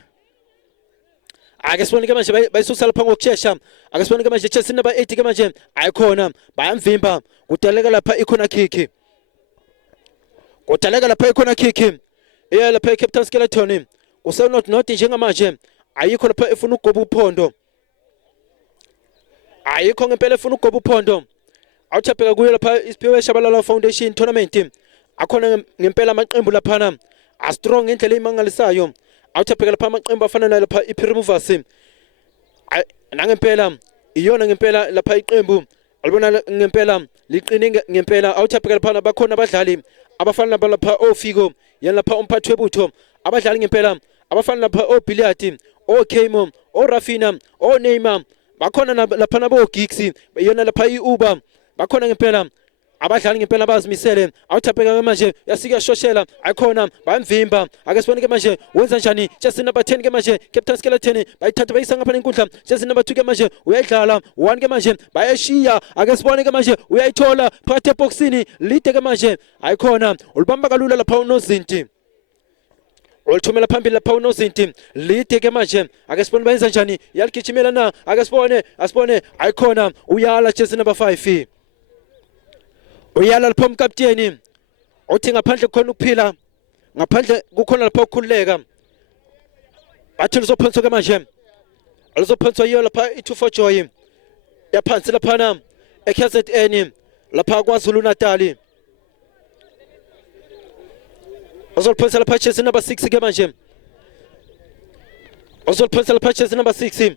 ake sibone ke manje bayisusa lapha ngokushesha ake sibone ke manje jersey number 8 ke manje ayikhona bayamvimba kudaleka lapha ikhona kick iya lapha iCape Town Skeleton kusenot njengamanje ayikho lapha efuna ugoba uphondo ayikho ngempela efuna ugoba uphondo awuthapeka kuyo lapha isiphiwe Shabalala Foundation tournament akhona ngempela amaqembu lapha a strong indlela imangalisayo awuthapeka lapha amaqembu afana nayo lapha iPrimovers nangempela iyona ngempela lapha iqembu alibona ngempela liqine ngempela awuthapeka lapha bakhona abadlali abafana lapha oFigo yana lapha umphathi webutho abadlali ngempela abafana lapha oBilliard oKemo oRafina oNeymar bakhona lapha nabo Giggs yona lapha iUber bakhona ngempela abadlali ngempela bazimisele awuthapeka manje yasika shoshela ayikhona bayamvimba ake sibone ke manje wenza njani jersey number 10 ke manje Cape Town Skeleton bayithatha bayisa ngapha nenkundla jersey number 2 ke manje uyayidlala 1 ke manje bayashiya ake sibone ke manje uyayithola phakathi eboxini lide ke manje ayikhona ulibamba kalula lapha unozinti ulithumela phambili lapha unozinti lide ke manje ake sibone bayenza njani yaligijimela na ake asibone ayikhona uyala jersey number 5 uyala lapha umkapteni uthi ngaphandle khona ukuphila ngaphandle kukhona lapha ukukhululeka athi lizophonswa ke manje alizophonswa yiyo lapha i2 for joy yaphansi lapha na eKZN lapha kwaZulu Natal uzoliphonsa lapha jersey number 6 ke manje uzoliphonsa lapha jersey number 6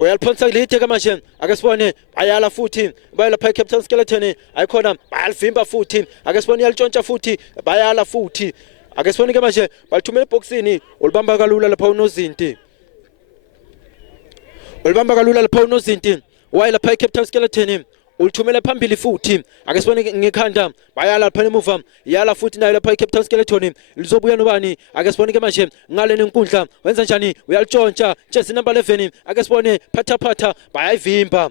uyaliphonsa lide ke manje ake sibone ayala futhi bayalapha iCape Town Skeleton ayikhona bayalivimba futhi ake sibone yalitshontsha futhi bayala futhi ake sibone ke manje balithumela eboxini ulibamba kalula lapha unozinti wayelapha iCape Town Skeleton ulithumela phambili futhi ake sibone ngekhanda bayala lapha emuva yala futhi nayo lapha iCape Town Skeleton lizobuya nobani ake sibone ke manje ngale nenkundla wenza njani uyalitshontsha jersey number 11 ake sibone phatha bayayivimba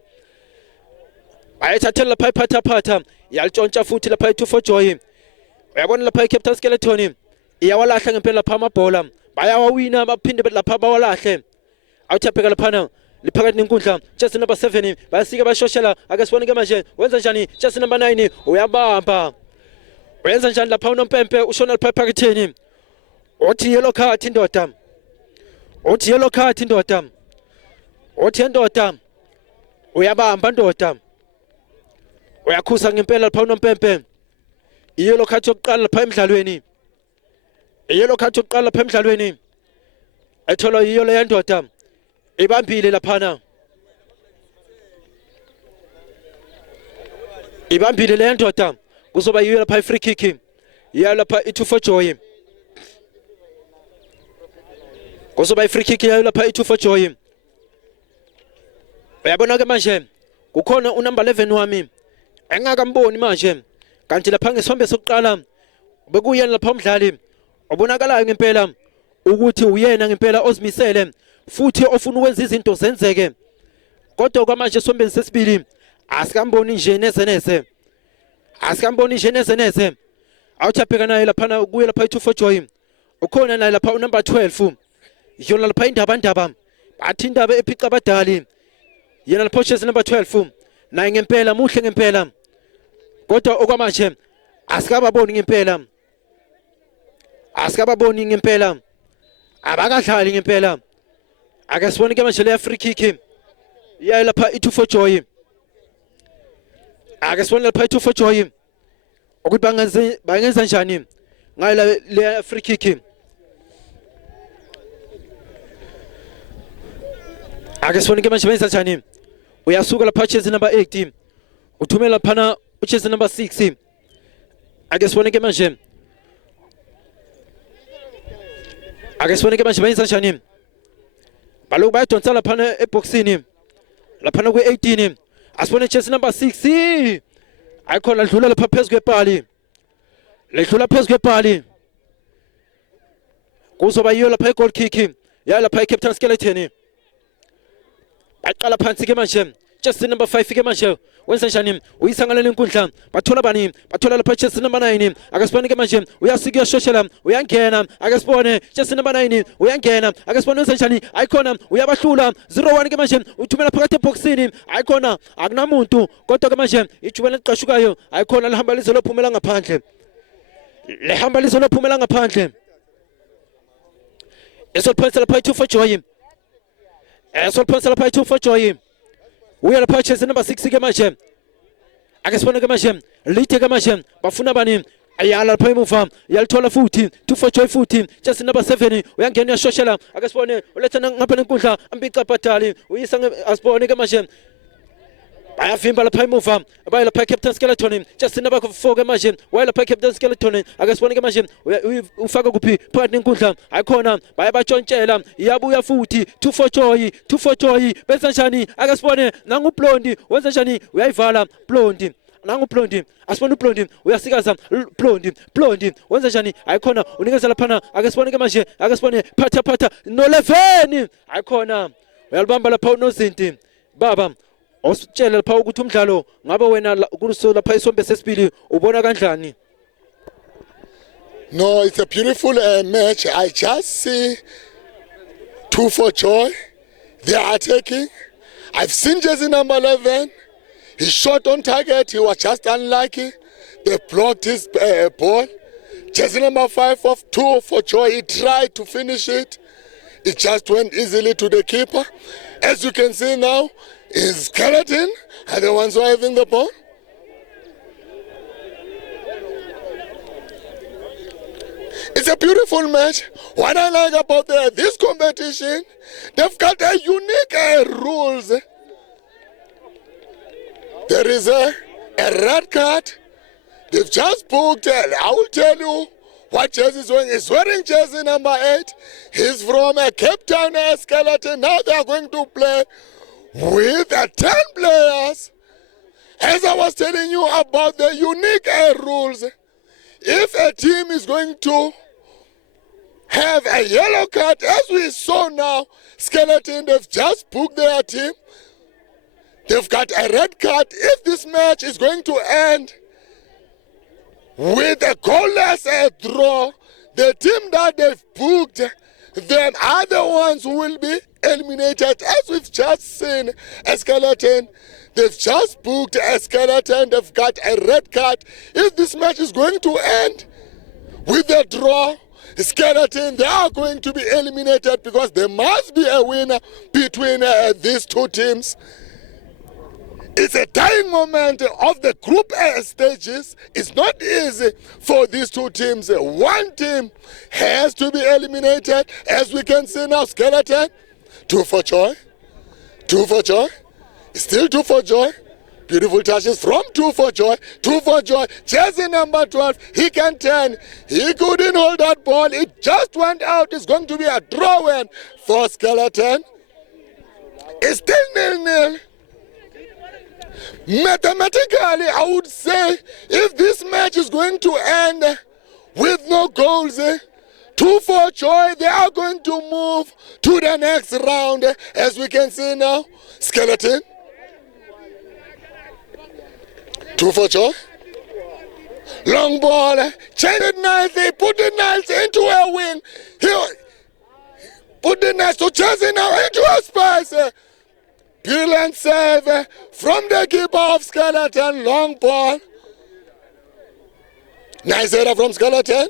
bayithathela lapha phatha yalitshontsha futhi lapha i2 for joy uyabona lapha iCape Town Skeleton iyawalahla ngempela lapha amabhola bayawawina baphinde lapha bawalahle awuthapeka lapha liphakathi nenkundla. Jersey number 7 bayasika bashoshela. Ake sibone ke manje wenza njani jersey number 9 uyabamba. Wenza njani lapha uNompempe ushona lapha ephaketheni. Uthi yellow card indoda. Uthi yellow card indoda. Uthi indoda. Uyabamba indoda. Uyakhusa ngempela lapha uNompempe. Yellow card yokuqala lapha emidlalweni. Yellow card yokuqala lapha emidlalweni. Ethola yiyo le ndoda. Ibambile laphana. Ibambile le ndoda. Kuzoba yiyo lapha free kick. Yiyo lapha i2 for joy. Kuzoba free kick yiyo lapha i2 for joy. Uyabona ke manje kukhona unumber 11 wami engakamboni manje kanti lapha ngesombe sokuqala bekuyena lapha umdlali obonakalayo ngempela ukuthi uyena ngempela ozimisele futhi ofuna ukwenza izinto zenzeke kodwa kwamanje esombeni sesibili asikamboni nje nezeneze awuthapheka naye lapha kuye lapha i2 for joy ukhona naye lapha unumber 12 yona lapha indaba bathi indaba ephica abadali yena lapha jersey number 12 naye ngempela muhle ngempela kodwa okwamanje asikababoni ngempela abakadlali ngempela ake sibone ke manje le free kick iya lapha i2 for joy ake sibone lapha i2 for joy ukuthi bangenza njani ngayo le free kick ake sibone ke manje benza njani uyasuka lapha jersey number 18 uthumela phana jersey number 6 ake sibone ke manje benza njani baloku bayadonsa laphana eboxini laphana kwe18 asibone jersey number 6 ayikhona ladlula lapha phezulu kwebhali kuzoba yiyo lapha goal kick ya lapha iCape Skeleton baqala phansi ke manje jersey number 5 ke manje wenza njani uyisangalela inkundla bathola lapha jersey number 9 akasibone ke manje uyasika uyashoshela uyangena akasibone jersey number 9 uyangena akasibone wenza njani ayikhona uyabahlula 0-1 ke manje uthumela phakathi eboxini ayikhona akunamuntu kodwa ke manje ijubela liqashukayo ayikhona lihamba lizophumela ngaphandle esolphonsa lapha i2 for joy uya lapha jersey number 6 ke manje ake sibone ke manje lite ke manje bafuna bani ayala lapha emuva yalithola futhi 2 for joy futhi jersey number 7 uyangena uyashoshela ake sibone uletha ngapha nenkundla ambica bhadali uyisa asibone ke manje bayavimba lapha emuva abaye lapha Captain Skeleton jersey number 4 ke manje waye lapha Captain Skeleton ake sibone ke manje ufaka kuphi phakathi nenkundla ayikhona bayabatshontshela iyabuya futhi 2 for joy benza njani ake sibone nangu Blondi wenza njani uyayivala Blondi nangu Blondi asibone uBlondi uyasikaza Blondi wenza njani ayikhona unikeza laphana ake sibone ke manje ake sibone phatha no11 ayikhona uyalibamba lapha uNozinti baba ositshela lapha ukuthi umdlalo ngabe wena kuso lapha isombe sesibili ubona kanjani? No, it's a beautiful match. I just see 2 for joy. They are attacking. I've seen jersey number 11. He shot on target. He was just unlucky. They blocked his ball. Jersey number 5 of 2 for joy. He tried to finish it. It just went easily to the keeper. As you can see now, is Skeleton are the ones who are having the ball. It's a beautiful match. What I like about this competition, they've got a unique rules. There is a red card. They've just booked. I will tell you what jersey is wearing. He's wearing jersey number 8. He's from a Cape Town Skeleton. Now they are going to play with 10 players. As I was telling you about the unique rules, if a team is going to have a yellow card, as we saw now, Skeleton, they've just booked their team. They've got a red card. If this match is going to end with a goalless draw, the team that they've booked, them are the ones who will be eliminated. As we've just seen, a Skeleton, they've just booked a Skeleton, they've got a red card. If this match is going to end with a draw, Skeleton, they are going to be eliminated because there must be a winner between these two teams. It's a dying moment of the Group A stages. It's not easy for these two teams. One team has to be eliminated. As we can see now, Skeleton, 2 for Joy. 2 for Joy. Still 2 for Joy. Beautiful touches from 2 for Joy. 2 for Joy. Jersey number 12. He can turn. He couldn't hold that ball. It just went out. It's going to be a draw-in for Skeleton. It's still 0-0. Mathematically, I would say if this match is going to end with no goals, 2 for Joy, they are going to move to the next round. As we can see now, Skeleton, 2 for Joy. Long ball, change it nicely, put it nice into a wing. Put it nice to Jersey now into a space. Brilliant save from the keeper of Skeleton. Long ball. Nice header from Skeleton.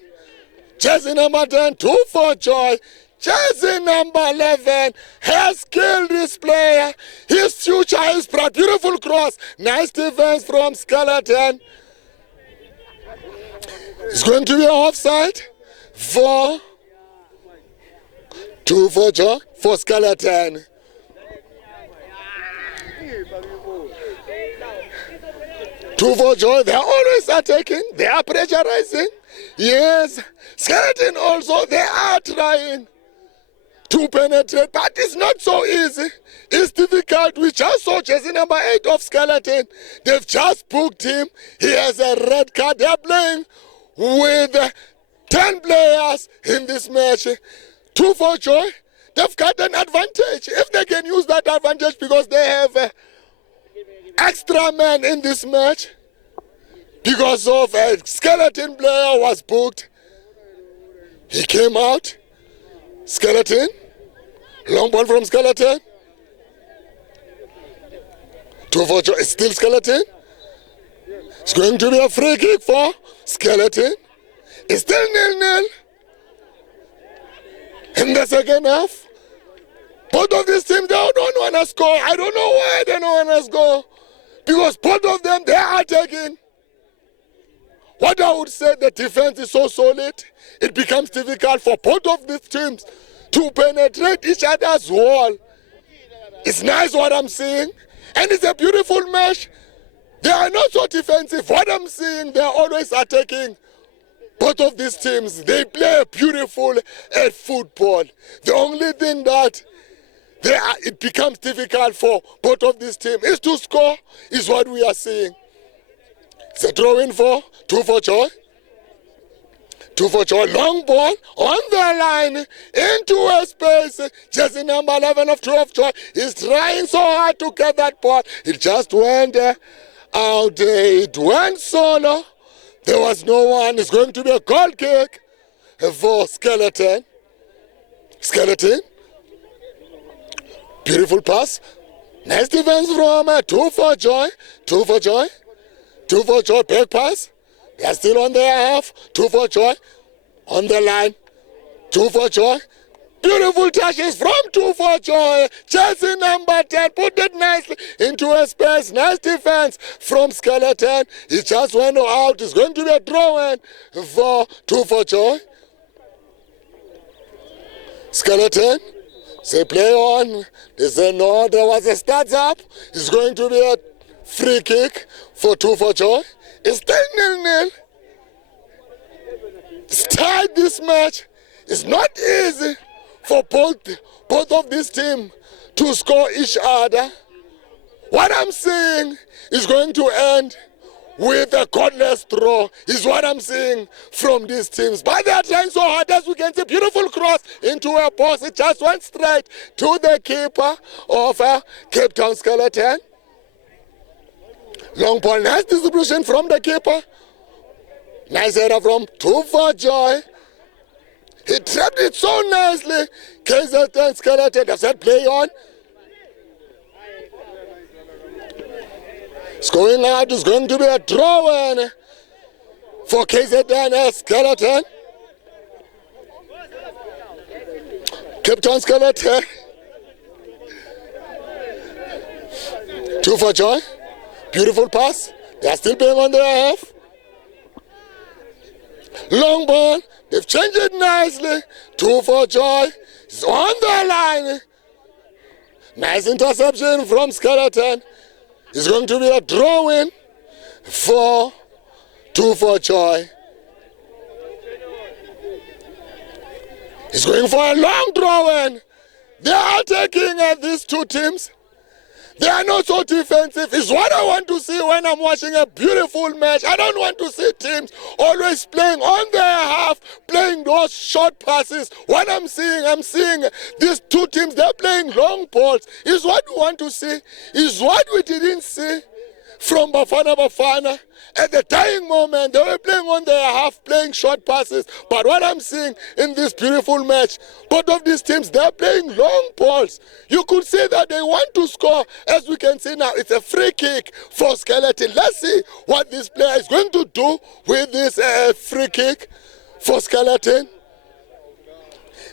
Jersey number 10, 2 for Joy. Jersey number 11 has killed this player. His future is bright. Beautiful cross. Nice defense from Skeleton. It's going to be offside for 2 for Joy for Skeleton. 2 for Joy, they are always attacking, they are pressurizing. Yes, Skeleton also, they are trying to penetrate, but it's not so easy. It's difficult. We just saw jersey number 8 of Skeleton. They've just booked him. He has a red card. They're playing with 10 players in this match. 2 for Joy, they've got an advantage. If they can use that advantage because they have extra men in this match because of a Skeleton player was booked. He came out. Skeleton. Long ball from Skeleton. 2 for Joy. It's still Skeleton. It's going to be a free kick for Skeleton. It's still 0-0. In the second half, both of these teams, they don't want to score. I don't know why they don't want to score. Because both of them, they are attacking. What I would say, the defense is so solid, it becomes difficult for both of these teams to penetrate each other's wall. It's nice what I'm seeing, and it's a beautiful match. They are not so defensive. What I'm seeing, they are always attacking. Both of these teams, they play beautiful football. The only thing that it becomes difficult for both of these teams is to score, is what we are seeing. It's a throw-in for 2 for Joy. 2 for Joy, long ball on the line into a space. Jersey number 11 of 2 of Joy is trying so hard to get that ball. It just went out. It went solo. There was no one. It's going to be a goal kick for Skeleton. Skeleton. Beautiful pass. Nice defense from 2 for Joy. 2 for Joy. 2 for Joy. Back pass. They are still on their half. 2 for Joy. On the line. 2 for Joy. Beautiful touches from 2 for Joy. Jersey number 10. Put it nicely into a space. Nice defense from Skeleton. He just went out. It's going to be a draw-in for 2 for Joy. Skeleton. Say play on. They say no, there was a start-up. It's going to be a free kick for 2 for Joy. It's still 0-0. It's tied this match. It's not easy for both of these teams to score each other. What I'm saying is going to end with a godless draw, is what I'm seeing from these teams. But they are trying so hard, as we can see. Beautiful cross into a post. It just went straight to the keeper of Cape Town Skeleton. Long ball, nice distribution from the keeper. Nice header from 2 for Joy. He trapped it so nicely. KZN Skeleton, does that play on? It's going out, it's going to be a draw in for KZN Skeleton. Cape Town Skeleton. 2 for Joy. Beautiful pass. They are still playing on their half. Long ball. They've changed it nicely. 2 for Joy. It's on the line. Nice interception from Skeleton. It's going to be a draw-in for 2 for Joy. He's going for a long draw-in. They are attacking at these two teams. They are not so defensive. It's what I want to see when I'm watching a beautiful match. I don't want to see teams always playing on their half, playing those short passes. What I'm seeing these two teams, they're playing long balls. Is what we want to see. Is what we didn't see from Bafana Bafana. At the dying moment, they were playing on their half, playing short passes. But what I'm seeing in this beautiful match, both of these teams, they're playing long balls. You could say that they want to score. As we can see now, it's a free kick for Skeleton. Let's see what this player is going to do with this free kick for Skeleton.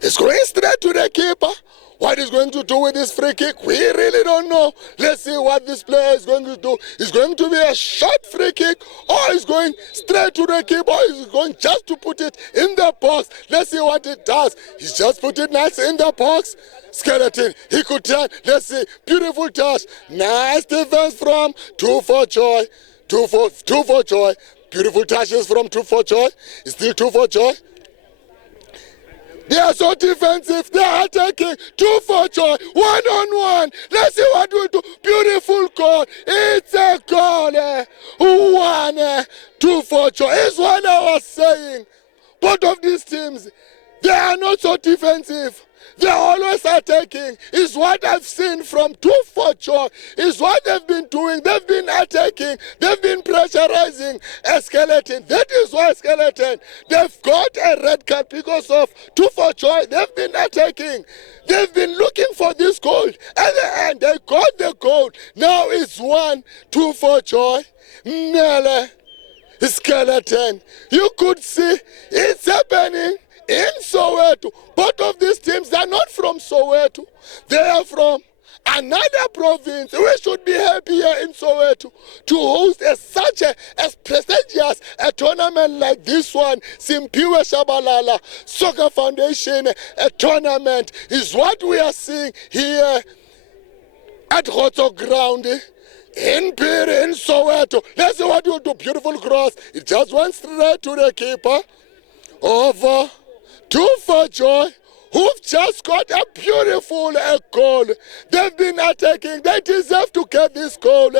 It's going straight to the keeper. What he's going to do with this free kick, we really don't know. Let's see what this player is going to do. It's going to be a short free kick, or he's going straight to the keeper, or he's going just to put it in the box. Let's see what it does. He's just put it nice in the box. Skeleton, he could turn. Let's see, beautiful touch. Nice defense from 2 for Joy. 2 for Joy. Beautiful touches from 2 for Joy. It's still 2 for Joy. They are so defensive. They are attacking. 2 for Joy. 1-on-1. Let's see what we do. Beautiful goal. It's a goal. 2 for Joy. It's what I was saying. Both of these teams, they are not so defensive. They're always attacking. It's what I've seen from 2 for Joy. It's what they've been doing. They've been attacking. They've been pressurizing a Skeleton. That is why Skeleton, they've got a red card because of 2 for Joy. They've been attacking. They've been looking for this goal. At the end, they got the goal. Now it's 1-2 for Joy. Mele, Skeleton. You could see it's happening in Soweto. Both of these teams, they are not from Soweto. They are from another province. We should be happy here in Soweto to host such a prestigious tournament like this one. Simpiwe Shabalala Soccer Foundation tournament is what we are seeing here at Khotso Ground in Piri, in Soweto. Let's see what we'll do. Beautiful cross. It just went straight to the keeper. Over 2 for Joy, who've just got a beautiful goal. They've been attacking. They deserve to get this goal.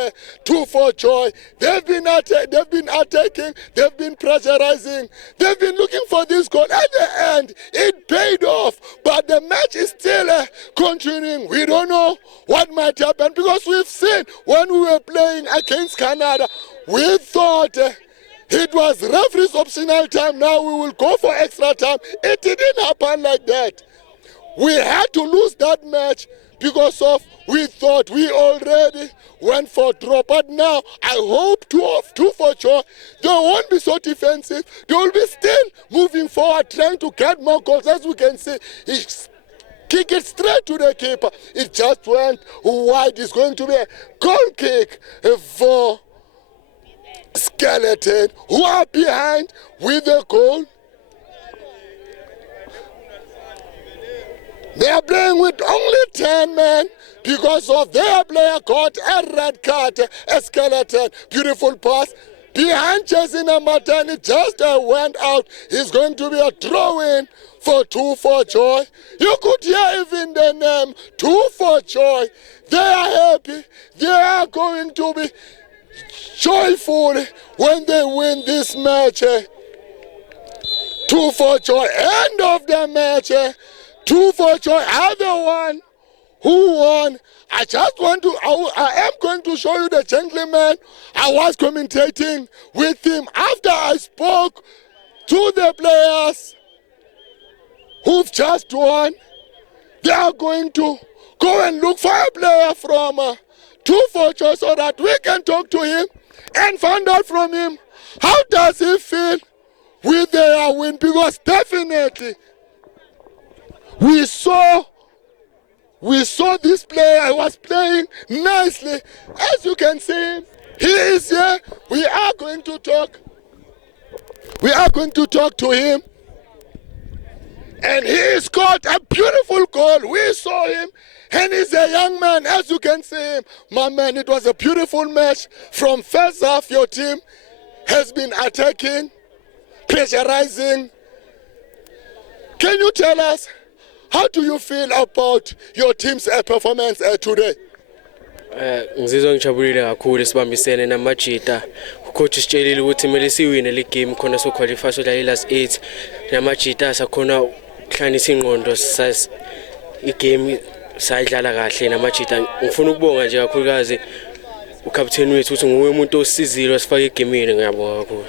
2 for Joy. They've been attacking. They've been pressurizing. They've been looking for this goal. At the end, it paid off. But the match is still continuing. We don't know what might happen because we've seen when we were playing against Canada, we thought it was referee's optional time. Now we will go for extra time. It didn't happen like that. We had to lose that match because of we thought we already went for draw. But now I hope 2 for Joy, they won't be so defensive. They will be still moving forward, trying to get more goals. As we can see, it's kick it straight to the keeper. It just went wide. It's going to be a goal kick for Skeleton, who are behind with the goal. They are playing with only 10 men because of their player got a red card. A Skeleton, beautiful pass behind jersey number 10. It just went out. It's going to be a throw-in for 2 for Joy. You could hear even the name 2 for Joy. They are happy. They are going to be joyful when they win this match. 2 for Joy. End of the match. 2 for Joy are the one who won. I am going to show you the gentleman I was commentating with him after I spoke to the players. who've just won, they are going to go and look for a player from 2Focho so that we can talk to him and find out from him how does he feel with their win, because definitely we saw this player was playing nicely. As you can see, he is here. We are going to talk to him. And he scored a beautiful goal. We saw him, and he's a young man. As you can see him, my man, it was a beautiful match. From first half, your team has been attacking, pressurizing. Can you tell us, how do you feel about your team's performance today? Ngizizwa ngijabulile kakhulu sibambisene namajita. Coach sitshelile ukuthi kumele siwine le game khona so qualify so dlala last 8 namajita sakhona ukuhlanisa ingqondo sas igame sayidlala kahle namajita. Ngifuna ukubonga nje kakhulukazi ucaptain wethu ukuthi nguwe umuntu osizile wasifaka egameni, ngiyabonga kakhulu.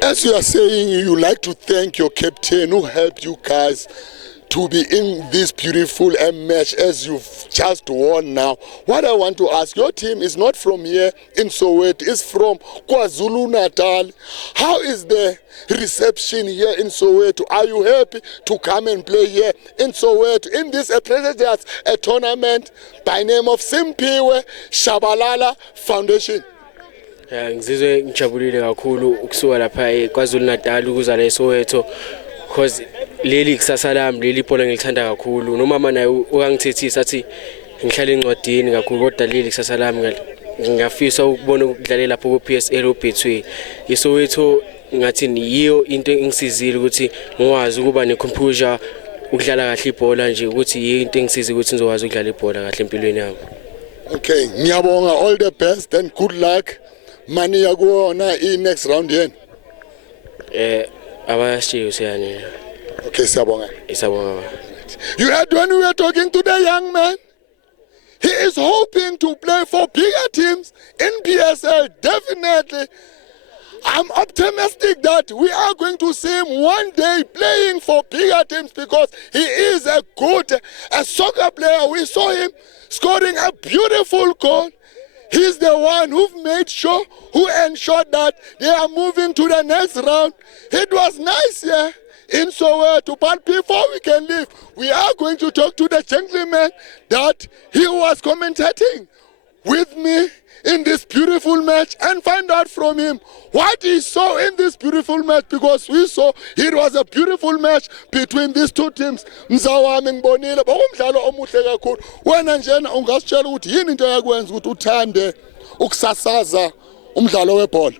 As you are saying, you like to thank your captain who helped you guys to be in this beautiful match as you've just won now. What I want to ask, your team is not from here in Soweto, it's from KwaZulu-Natal. How is the reception here in Soweto? Are you happy to come and play here in Soweto in this President's tournament by name of Simpiwe Shabalala Foundation? Ngizizwe ngijabulile kakhulu ukusuka lapha KwaZulu-Natal ukuza la eSoweto, because leli kusasa lami leli bhola ngilithanda kakhulu. Nomama naye uyangithethisa athi ngihlala encwadini kakhulu, kodwa leli kusasa lami ngiyafisa ukubona ukudlalela lapho ku-PSL uBetway. ISoweto ngathi yiyo into engisizile ukuthi ngwazi ukuba necomposure, ukudlala kahle ibhola nje, ukuthi yiyo into engisize ukuthi ngizokwazi ukudlala ibhola kahle empilweni yami. Okay, ngiyabonga, all the best and good luck. Mani yakuona next round yen. Abashiyo siyani. Okay, siyabonga. Isabonga. You heard when we were talking to the young man? He is hoping to play for bigger teams in PSL. Definitely. I'm optimistic that we are going to see him one day playing for bigger teams because he is a good soccer player. We saw him scoring a beautiful goal. He's the one who ensured that they are moving to the next round. It was nice here in Soweto, but before we can leave, we are going to talk to the gentleman that he was commentating with me in this beautiful match and find out from him what he saw in this beautiful match, because we saw it was a beautiful match between these two teams. Mzawami ngibonile bokumdlalo omuhle kakhulu. Wena njena ungasitshela ukuthi yini into yakwenza ukuthi uthande ukusasaza umdlalo webhola?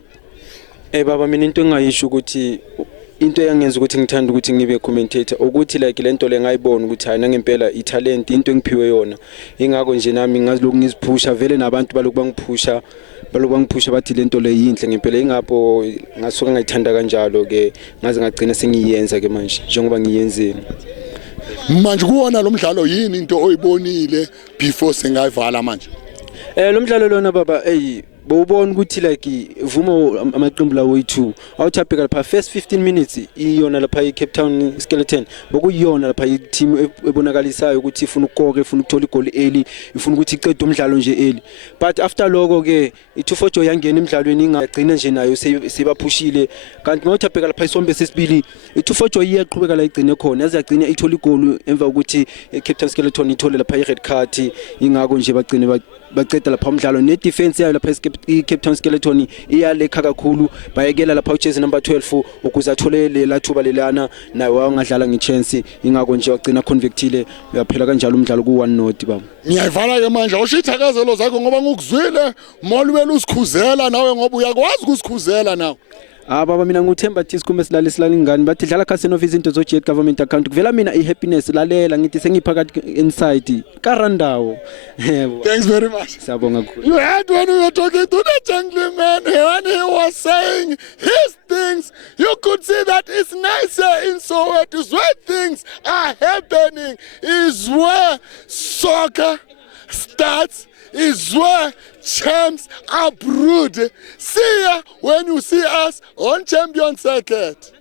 Baba, mina into engayisho ukuthi into yangenza ukuthi ngithanda ukuthi ngibe commentator ukuthi like lento le ngayibona ukuthi hayi ngempela italent into engiphiwe yona, ingakho nje nami ngaziloko ngiziphusha vele nabantu baloko bangiphusha bathi lento le yinhle ngempela, ingapho ngasuka ngayithanda kanjalo ke ngaze ngagcina sengiyenza ke manje njengoba ngiyenzile manje. Kuwona lo mdlalo yini into oyibonile before sengayivala manje? Lo mdlalo lona baba bowubona ukuthi like vuma amaqembu lawo yi2 awuthapeka lapha first 15 minutes iyona lapha eCape Town Skeleton, bokuyiyona lapha i-team ebonakalisayo ukuthi ifuna ukukoka, ifuna ukuthola igoli early, ifuna ukuthi iqede umdlalo nje early. But after lokho ke i2Focho yangena emidlalweni ingagcina nje nayo sebaphushile, kanti mawuthapeka lapha isombe sesibili i2Focho iyaqhubeka la igcine khona yaze yagcina ithola igoli emva ukuthi eCape Town Skeleton ithole lapha i-red card, ingakho nje bagcine baqeda lapha umdlalo ne-defense yayo lapha eCape Town Skeleton iyalekha kakhulu, bayekela lapha uJersey number 12 ukuze athole lela thuba lelana naye wangadlala nge-chance, ingakho nje wagcina convictile, uyaphela kanjalo umdlalo ku1-0 baba. Ngiyayivala ke manje awushithakazelo zakho ngoba ngikuzwile molwela usikhuzela nawe ngoba uyakwazi ukusikhuzela nawe. Baba, mina nguthemba thi sikhume silale ngani bathi dlala Casino izinto zojet government account kuvela mina ihappiness lalela ngithi sengiphakathi inside karandawo. Thanks very much. Siyabonga kakhulu. You heard when we were talking to the gentleman when he was saying his things, you could see that it's nicer in Soweto, where things are happening, is where soccer starts, is where champs are brewed. See ya when you see us on Champion Circuit.